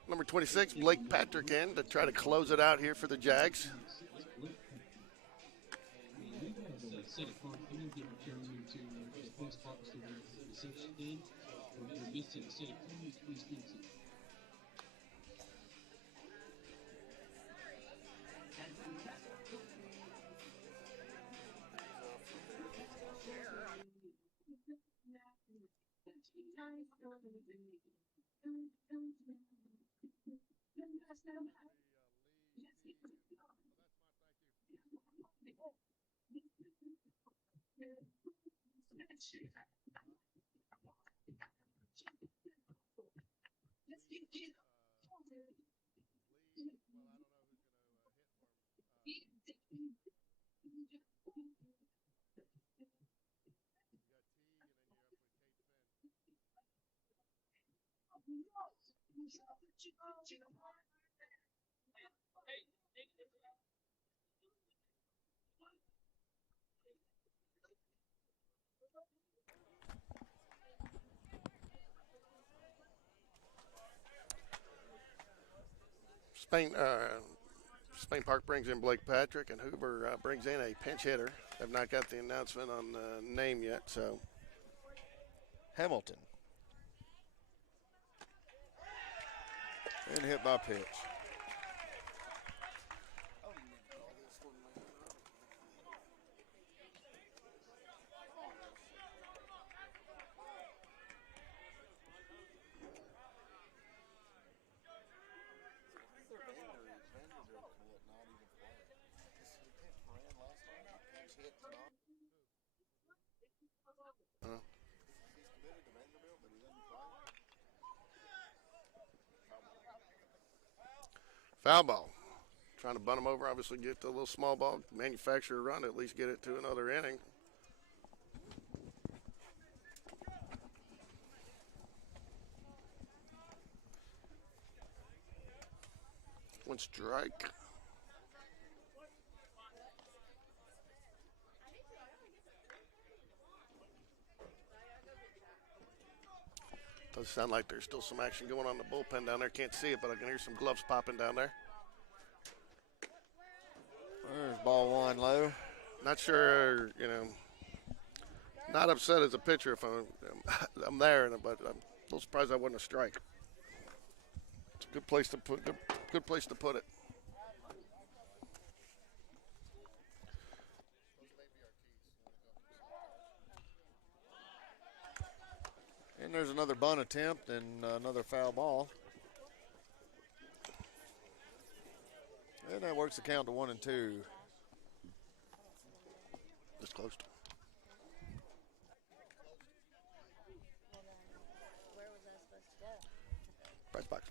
Number 26, Blake Patrick in to try to close it out here for the Jags. Spain Spain Park brings in Blake Patrick, and Hoover brings in a pinch hitter. Have not got the announcement on the name yet, so Hamilton. And hit by pitch. foul ball. Trying to bunt him over, obviously get the little small ball, manufacture a run, at least get it to another inning. One strike. Does sound like there's still some action going on in the bullpen down there. Can't see it, but I can hear some gloves popping down there. There's ball one low. Not sure, not upset as a pitcher if I'm there, but I'm a little surprised I wasn't a strike. It's a good place to put good place to put it. And there's another bunt attempt and another foul ball. And that works the count to 1-2. Just close. Where was I supposed to go? Press box.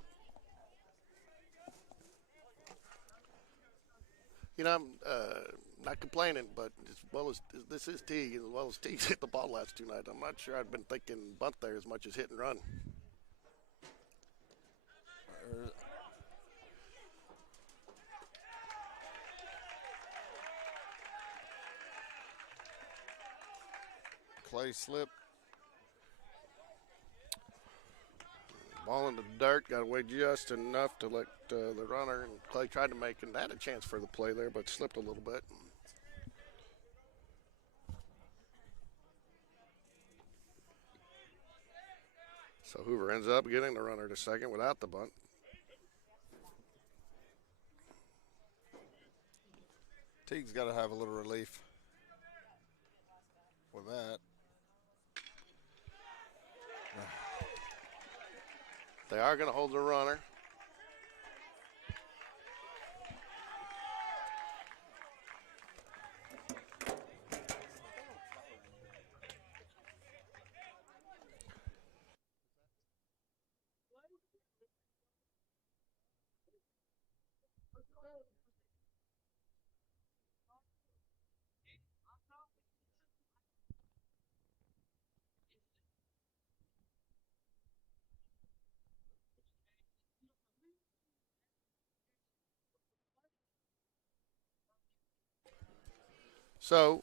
I'm not complaining, but as well as this is Teague, as well as Teague's hit the ball last two nights, I'm not sure I'd been thinking bunt there as much as hit and run. Clay slip. Ball in the dirt, got away just enough to let the runner, and Clay tried to make, and had a chance for the play there, but slipped a little bit. So Hoover ends up getting the runner to second without the bunt. Teague's got to have a little relief with that. They are going to hold the runner. So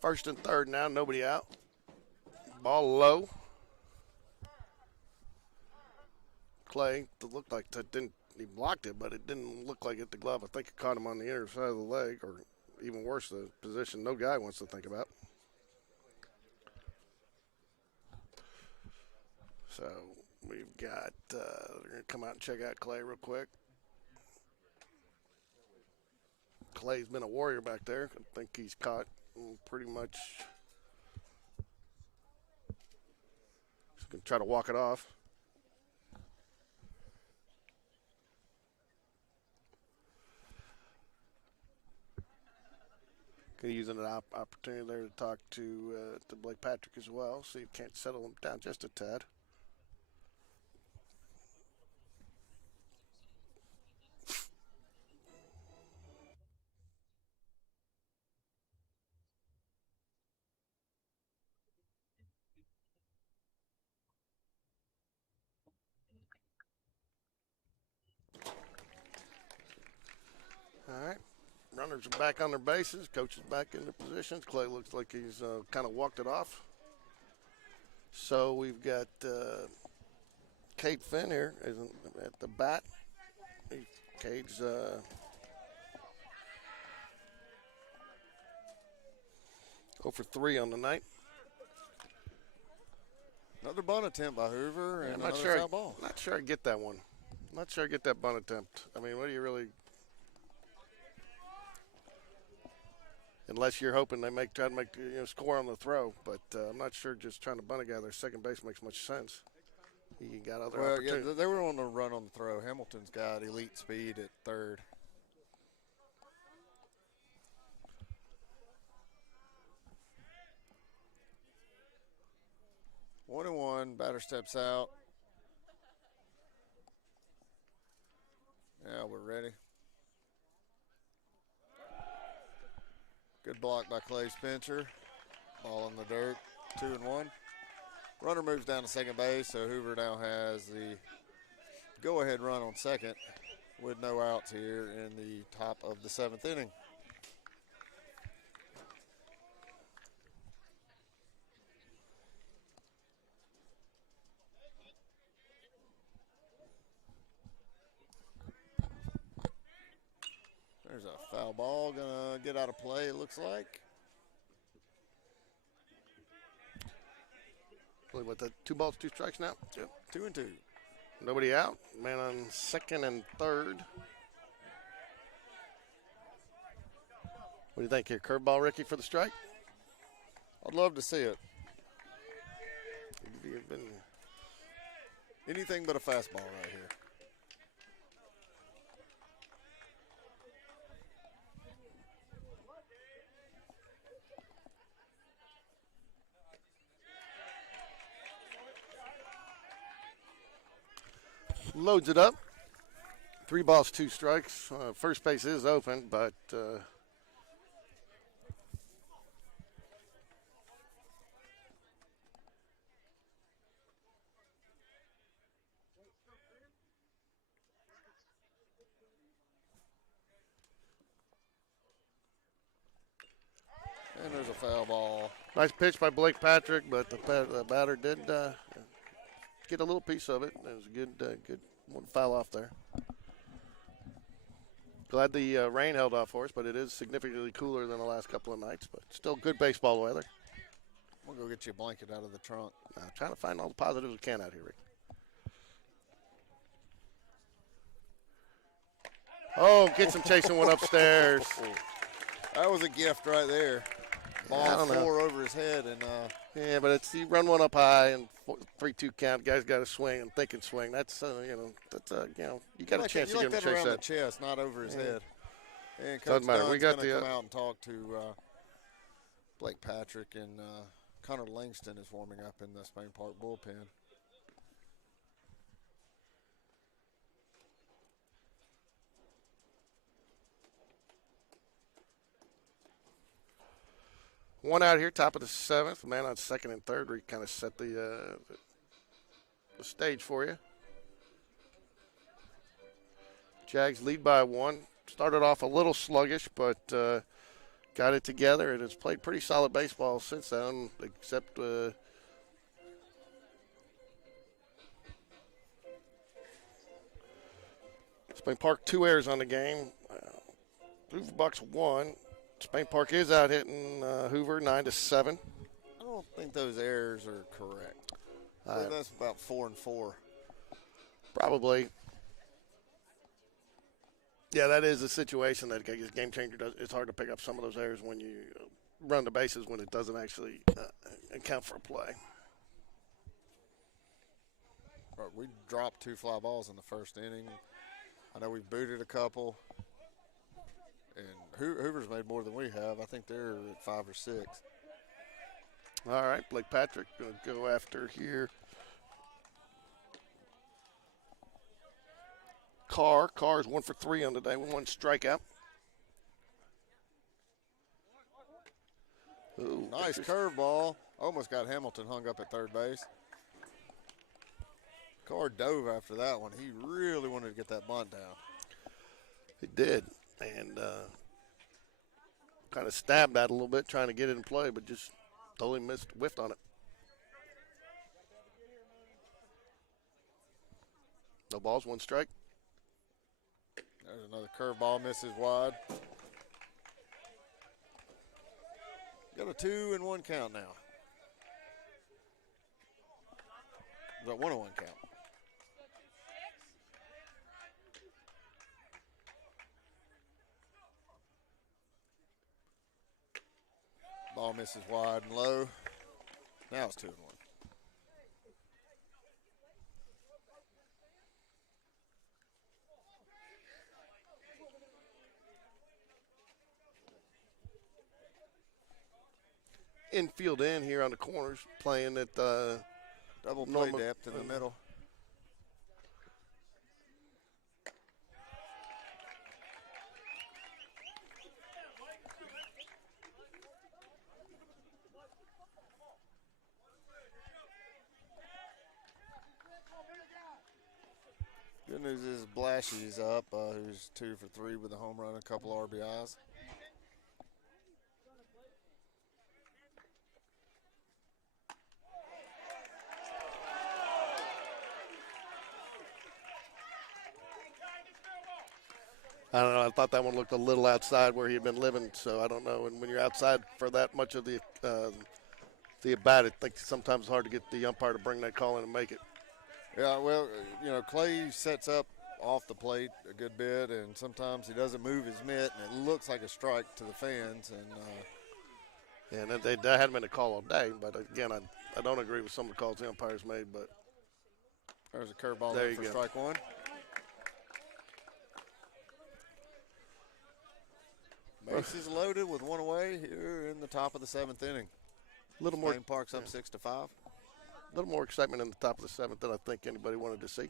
first and third now, nobody out. Ball low. Clay, it looked like that didn't, he blocked it, but it didn't look like it hit the glove. I think it caught him on the inner side of the leg, or even worse, the position no guy wants to think about. So we've got, they're going to come out and check out Clay real quick. Clay's been a warrior back there. I think he's caught pretty much. He's going to try to walk it off. Using an opportunity there to talk to Blake Patrick as well. See if he can't settle him down just a tad. All right. Runners are back on their bases. Coach is back in their positions. Clay looks like he's kind of walked it off. So we've got Cade Finn here at the bat. Cade's 0 for 3 on the night. Another bunt attempt by Hoover and another foul ball. Not sure I get that one. Not sure I get that bunt attempt. I mean, what do you really? Unless you're hoping they try to make score on the throw, but I'm not sure just trying to bunt a guy there second base makes much sense. You got other opportunities. Yeah, they were on the run on the throw. Hamilton's got elite speed at third. One and one. Batter steps out. Yeah, we're ready. Good block by Clay Spencer. Ball in the dirt. 2 and 1. Runner moves down to second base, so Hoover now has the go-ahead run on second with no outs here in the top of the 7th inning. There's a foul ball gonna get out of play, it looks like. What, the 2 balls, 2 strikes now? Yep, 2 and 2. Nobody out. Man on second and third. What do you think here? Curveball, Ricky, for the strike? I'd love to see it. You've been anything but a fastball right here. Loads it up. 3 balls, 2 strikes. First base is open, but and there's a foul ball. Nice pitch by Blake Patrick, but the batter did get a little piece of it. It was a good one foul off there. Glad the rain held off for us, but it is significantly cooler than the last couple of nights. But still good baseball weather. We'll go get you a blanket out of the trunk. I'm trying to find all the positives we can out here, Rick. Oh, gets him chasing one upstairs. That was a gift right there. Ball 4 over his head, and yeah, but you run one up high and 3-2 count. Guys got to swing and think and swing. That's you got a chance to give him a chase around that. the chest, not over his head. And Coach Doesn't matter. Dunn's We got gonna come out and talk to Blake Patrick, and Connor Langston is warming up in the Spain Park bullpen. One out here, top of the 7th. Man on second and third. We kind of set the stage for you. Jags lead by 1. Started off a little sluggish, but got it together, and has played pretty solid baseball since then, except Spain Park 2 errors on the game. Hoover Bucks 1. Spain Park is out hitting Hoover 9-7. I don't think those errors are correct. That's about 4 and 4. Probably. Yeah, that is a situation that Game Changer does. It's hard to pick up some of those errors when you run the bases when it doesn't actually account for a play. We dropped 2 fly balls in the first inning. I know we booted a couple. And Hoover's made more than we have. I think they're at 5 or 6. All right, Blake Patrick going to go after here. Carr is 1 for 3 on the day, 1 strikeout. Ooh, nice curveball. Almost got Hamilton hung up at third base. Carr dove after that one. He really wanted to get that bunt down. He did. and kind of stabbed at it a little bit, trying to get it in play, but just totally whiffed on it. No balls, 1 strike. There's another curveball, misses wide. Got a 2-1 count now. Got 1-1 count. Ball misses wide and low. Now it's 2-1. Infield in here on the corners, playing at double play normal depth in the middle. Good news is Blashy's up, who's 2 for 3 with a home run and a couple RBIs. I don't know. I thought that one looked a little outside where he had been living, so I don't know. And when you're outside for that much of the at bat, I think sometimes it's hard to get the umpire to bring that call in and make it. Yeah, well, Clay sets up off the plate a good bit, and sometimes he doesn't move his mitt, and it looks like a strike to the fans. And that hadn't been a call all day, but again, I don't agree with some of the calls the umpires made. But there's a curveball there in for go. strike 1. Bases loaded with 1 away here in the top of the 7th inning. A little more. Park's up 6-5. A little more excitement in the top of the 7th than I think anybody wanted to see.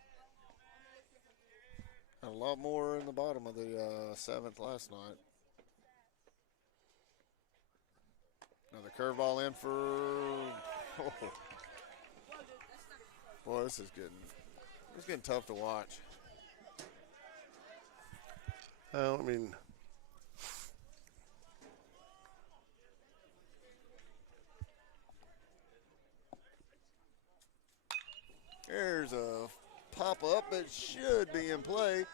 And a lot more in the bottom of the 7th last night. Another curveball in for. Oh. Boy, this is getting tough to watch. Well, I mean. There's a pop-up that should be in play.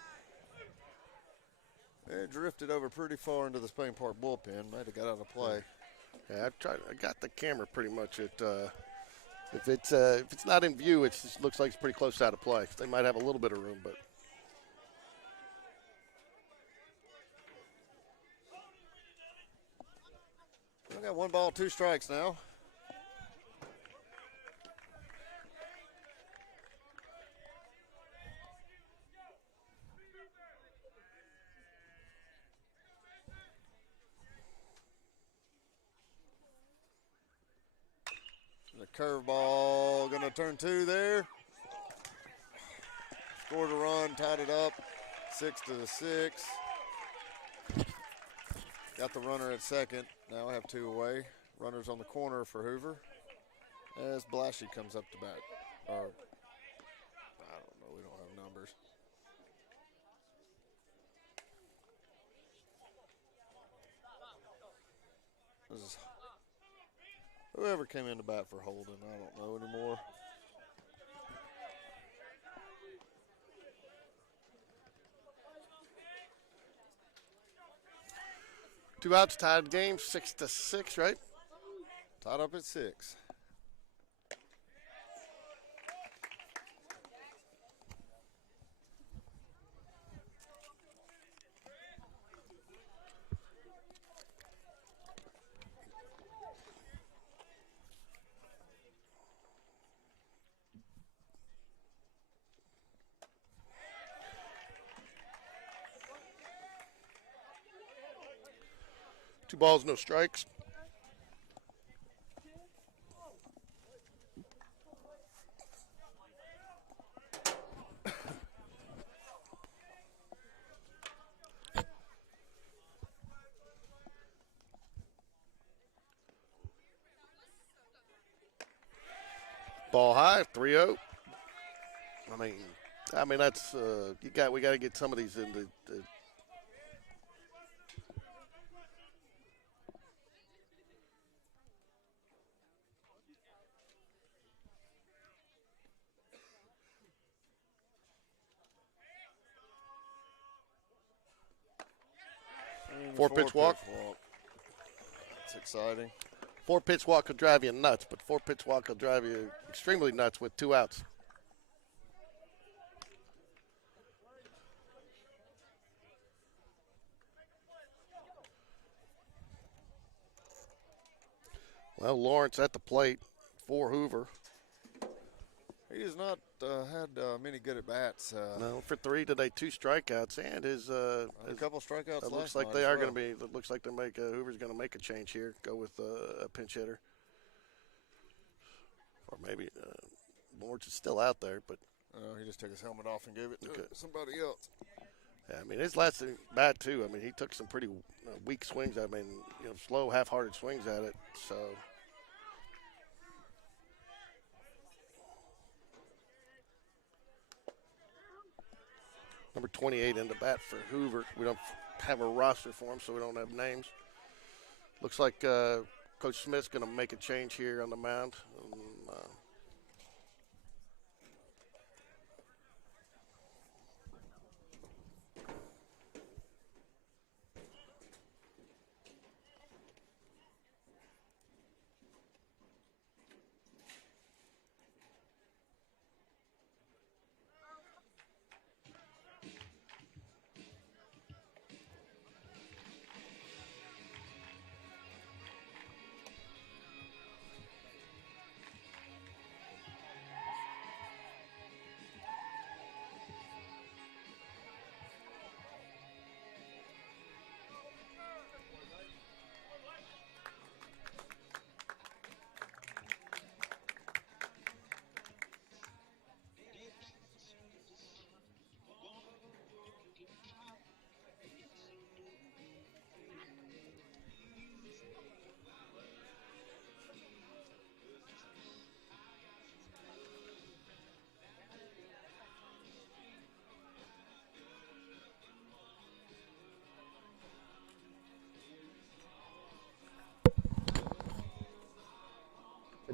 It drifted over pretty far into the Spain Park bullpen. Might have got out of play. Yeah, I got the camera pretty much at. If it's not in view, it just looks like it's pretty close out of play. They might have a little bit of room, but. We got 1 ball, 2 strikes now. The curveball going to turn 2 there. Scored a run, tied it up, 6-6. Got the runner at second. Now I have 2 away. Runners on the corner for Hoover. As Blashy comes up to bat. Or, I don't know, we don't have numbers. This is whoever came in to bat for Holden, I don't know anymore. Two outs, tied game, 6-6, right? Tied up at 6. Two balls, no strikes. Ball high, 3-0. I mean that's we got to get some of these in the 4-pitch walk. That's exciting. 4-pitch walk will drive you nuts, but 4-pitch walk will drive you extremely nuts with 2 outs. Well, Lawrence at the plate for Hoover. He has not had many good at bats. No, for 3 today, 2 strikeouts, and his a couple strikeouts. It looks last like night they as are well. going to be. It looks like they're Hoover's going to make a change here. Go with a pinch hitter, or maybe Lawrence is still out there, but he just took his helmet off and gave it to somebody else. yeah, I mean his last bat too. I mean he took some pretty weak swings. I mean slow, half-hearted swings at it. So. Number 28 in the bat for Hoover. We don't have a roster for him, so we don't have names. Looks like Coach Smith's going to make a change here on the mound.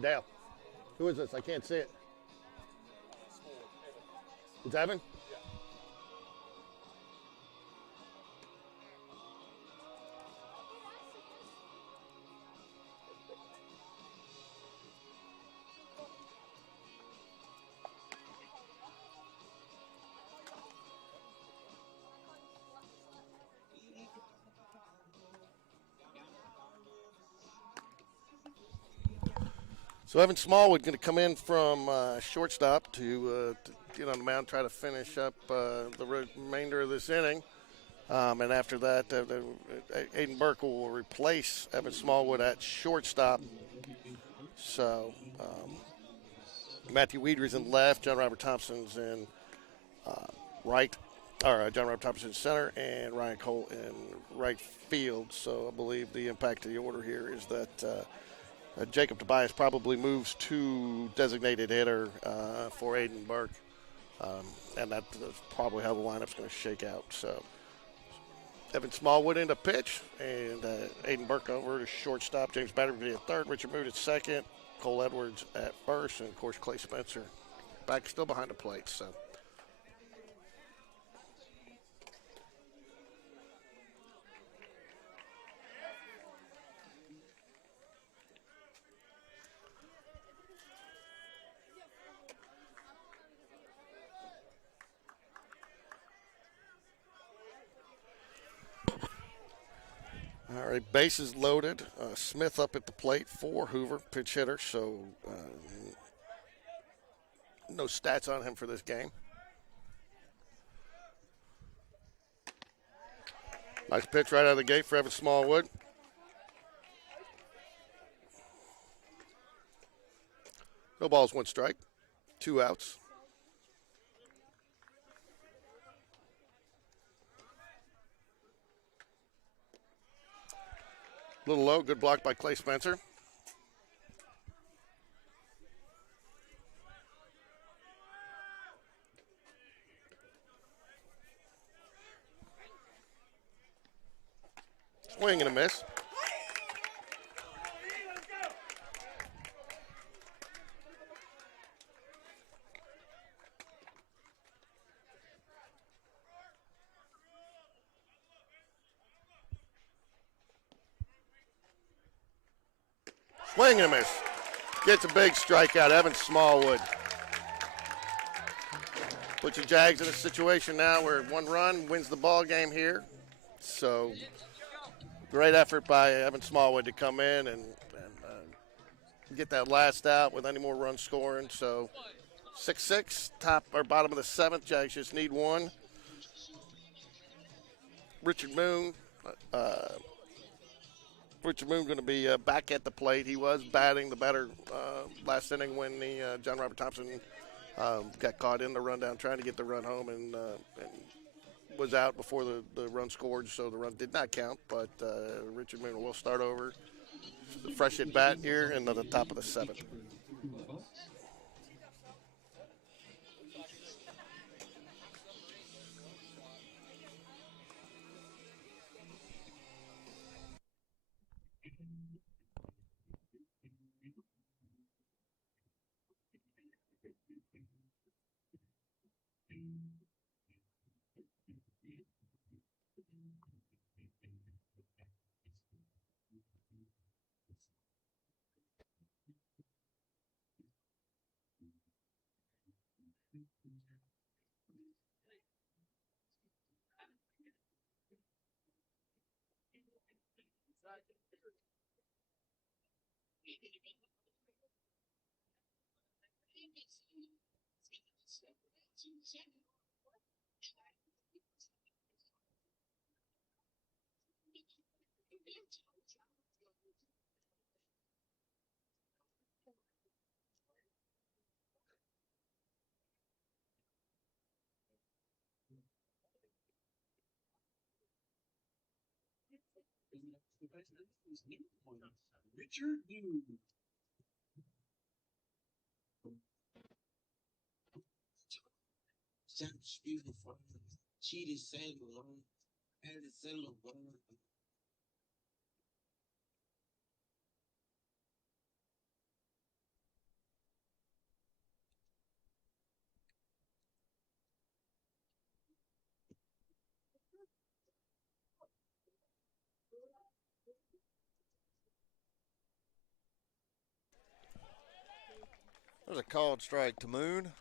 Dale, who is this? I can't see it. It's Evan? So Evan Smallwood going to come in from shortstop to get on the mound, try to finish up the remainder of this inning. And after that, Aiden Burke will replace Evan Smallwood at shortstop. So Matthew Weeder's in left, John Robert Thompson's in right, or John Robert Thompson's center, and Ryan Cole in right field. So I believe the impact of the order here is that Jacob Tobias probably moves to designated hitter for Aiden Burke, and that's probably how the lineup's going to shake out. So Evan Smallwood into pitch, and Aiden Burke over to shortstop. James Batterby at third, Richard Mood at second, Cole Edwards at first, and of course Clay Spencer back still behind the plate. So. All right, bases loaded. Smith up at the plate for Hoover, pinch hitter, so no stats on him for this game. Nice pitch right out of the gate for Evan Smallwood. No balls, 1 strike, 2 outs. A little low, good block by Clay Spencer. Swing and a miss. Swing and a miss. Gets a big strikeout. Evan Smallwood. Puts the Jags in a situation now where 1 run wins the ball game here. So great effort by Evan Smallwood to come in and get that last out with any more runs scoring. So 6-6, top or bottom of the 7th. Jags just need 1. Richard Moon going to be back at the plate. He was batting the better last inning when the John Robert Thompson got caught in the rundown trying to get the run home and was out before the run scored, so the run did not count. But Richard Moon will start over. Fresh at bat here and at the top of the 7th. There's a called strike to Moon.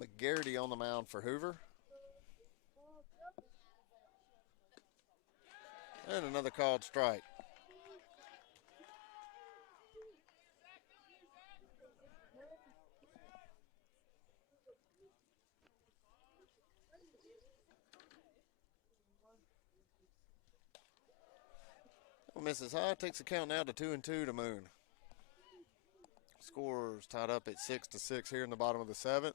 McGarity on the mound for Hoover. And another called strike. Misses high, takes the count now to 2-2 to Moon. Scores tied up at 6-6 here in the bottom of the 7th.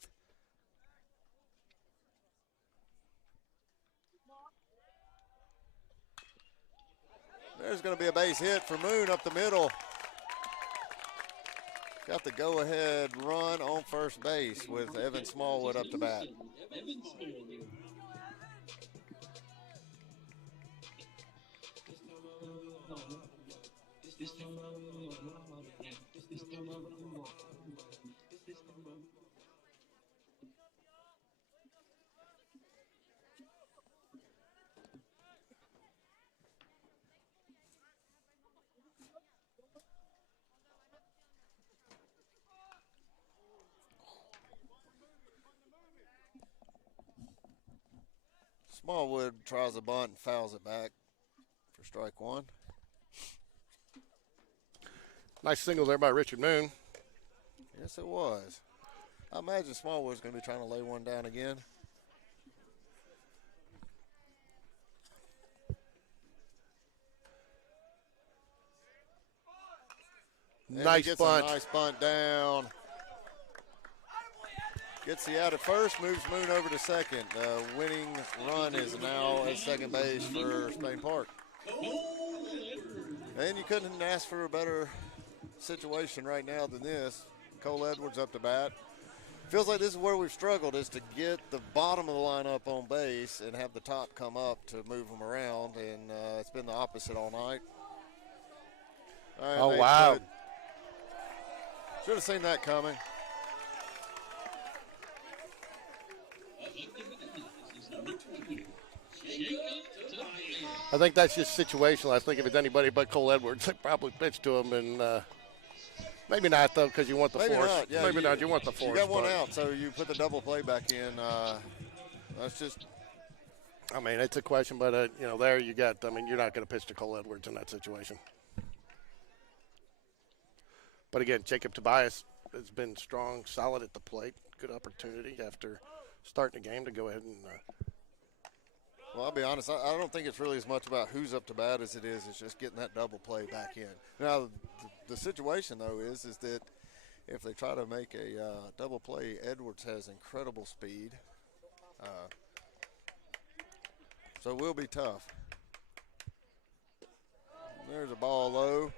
There's going to be a base hit for Moon up the middle. Got the go-ahead run on first base with Evan Smallwood up to bat. Smallwood tries a bunt and fouls it back for strike 1. Nice single there by Richard Moon. Yes, it was. I imagine Smallwood's going to be trying to lay one down again. And nice bunt. A nice bunt down. Gets the out at first, moves Moon over to second. Winning run is now at second base for Spain Park. And you couldn't ask for a better situation right now than this. Cole Edwards up to bat. Feels like this is where we've struggled, is to get the bottom of the lineup on base and have the top come up to move them around, and it's been the opposite all night. Oh, wow. Should have seen that coming. Number 20, Jacob Tobias. I think that's just situational. I think if it's anybody but Cole Edwards, they probably pitch to him, and maybe not though, because you want the Maybe force. not. Yeah, Maybe not. You want the force. You got one but, out, so you put the double play back in. That's just. I mean, it's a question, but there you got. I mean, you're not going to pitch to Cole Edwards in that situation. But again, Jacob Tobias has been strong, solid at the plate. Good opportunity after starting the game to go ahead and. Well, I'll be honest. I don't think it's really as much about who's up to bat as it is. It's just getting that double play back in. Now, the situation though is that if they try to make a double play, Edwards has incredible speed. So it will be tough. There's a ball low.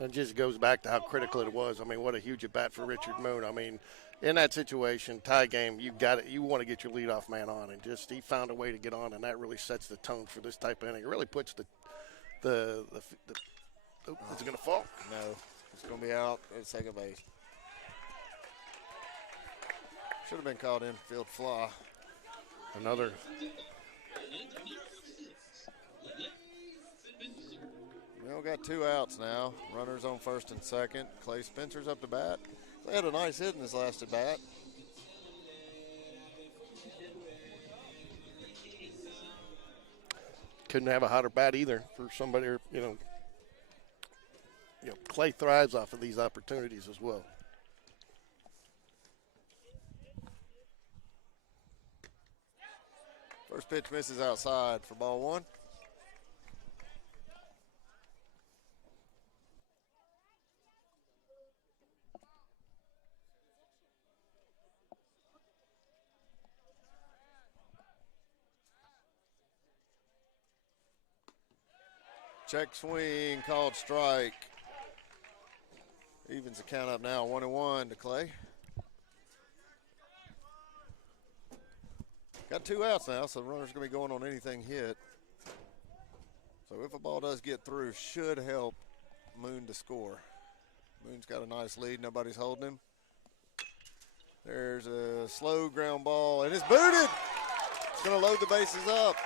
It just goes back to how critical it was. I mean, what a huge at bat for Richard Moon. I mean, in that situation, tie game, you want to get your leadoff man on, and he found a way to get on, and that really sets the tone for this type of inning. It really puts is it going to fall? No, it's going to be out at second base. Should have been called infield fly. Another. We got 2 outs now. Runners on first and second. Clay Spencer's up to bat. They had a nice hit in this last at bat. Couldn't have a hotter bat either for somebody, Clay thrives off of these opportunities as well. First pitch misses outside for ball 1. Check swing, called strike. Evens the count up now, 1-1 to Clay. Got 2 outs now, so the runner's going to be going on anything hit. So if a ball does get through, should help Moon to score. Moon's got a nice lead, nobody's holding him. There's a slow ground ball, and it's booted. It's going to load the bases up.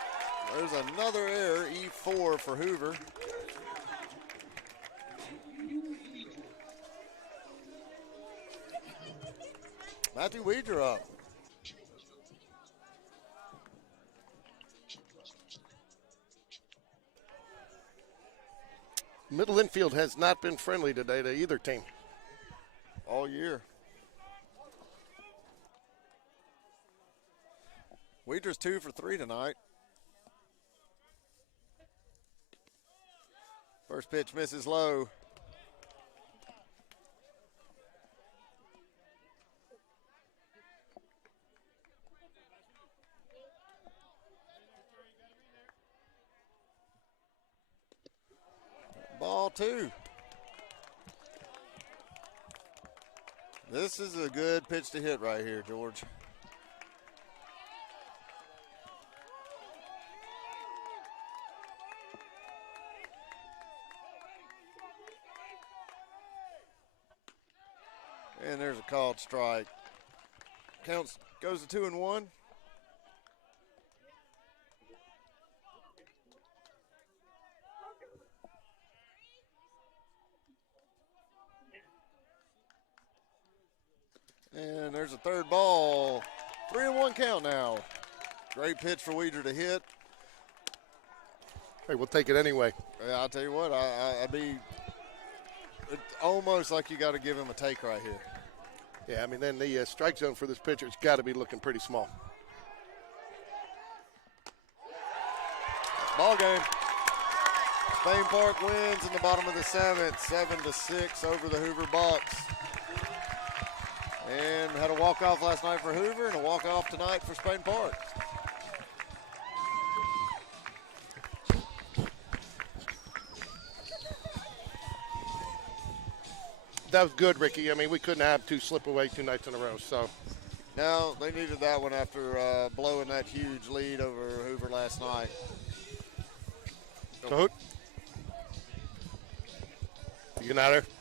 There's another error, E4 for Hoover. Matthew Weeder up. Middle infield has not been friendly today to either team. All year. Weeder's 2 for 3 tonight. First pitch misses low. Ball 2. This is a good pitch to hit right here, George. And there's a called strike. Counts goes to 2-1. And there's a third ball. 3-1 count now. Great pitch for Weeder to hit. Hey, we'll take it anyway. Yeah, I'll tell you what, I'd be it's almost like you got to give him a take right here. Yeah, I mean, then the strike zone for this pitcher's got to be looking pretty small. Ball game. Spain Park wins in the bottom of the 7th, 7-6 over the Hoover Bucks. And had a walk-off last night for Hoover and a walk-off tonight for Spain Park. That was good, Ricky. I mean, we couldn't have 2 slip away 2 nights in a row, so. No, they needed that one after blowing that huge lead over Hoover last night. So, you getting out of there?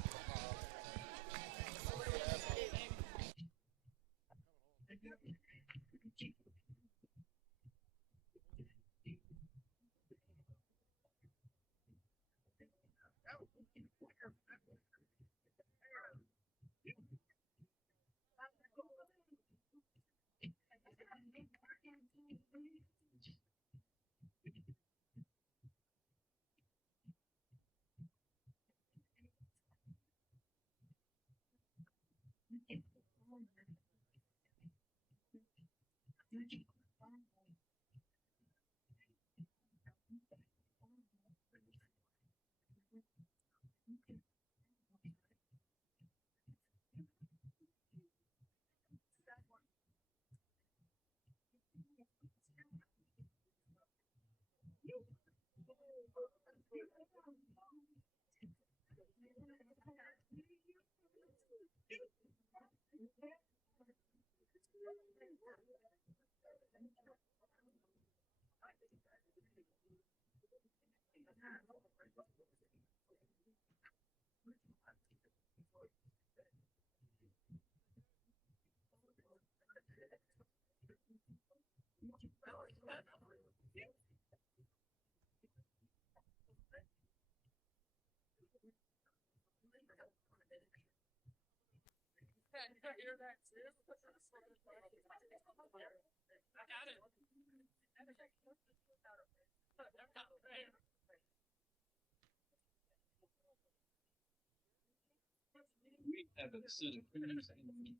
We have a set of keys and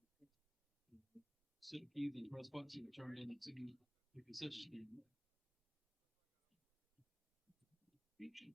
set of keys and press buttons to turn it into the concession stand. Feature.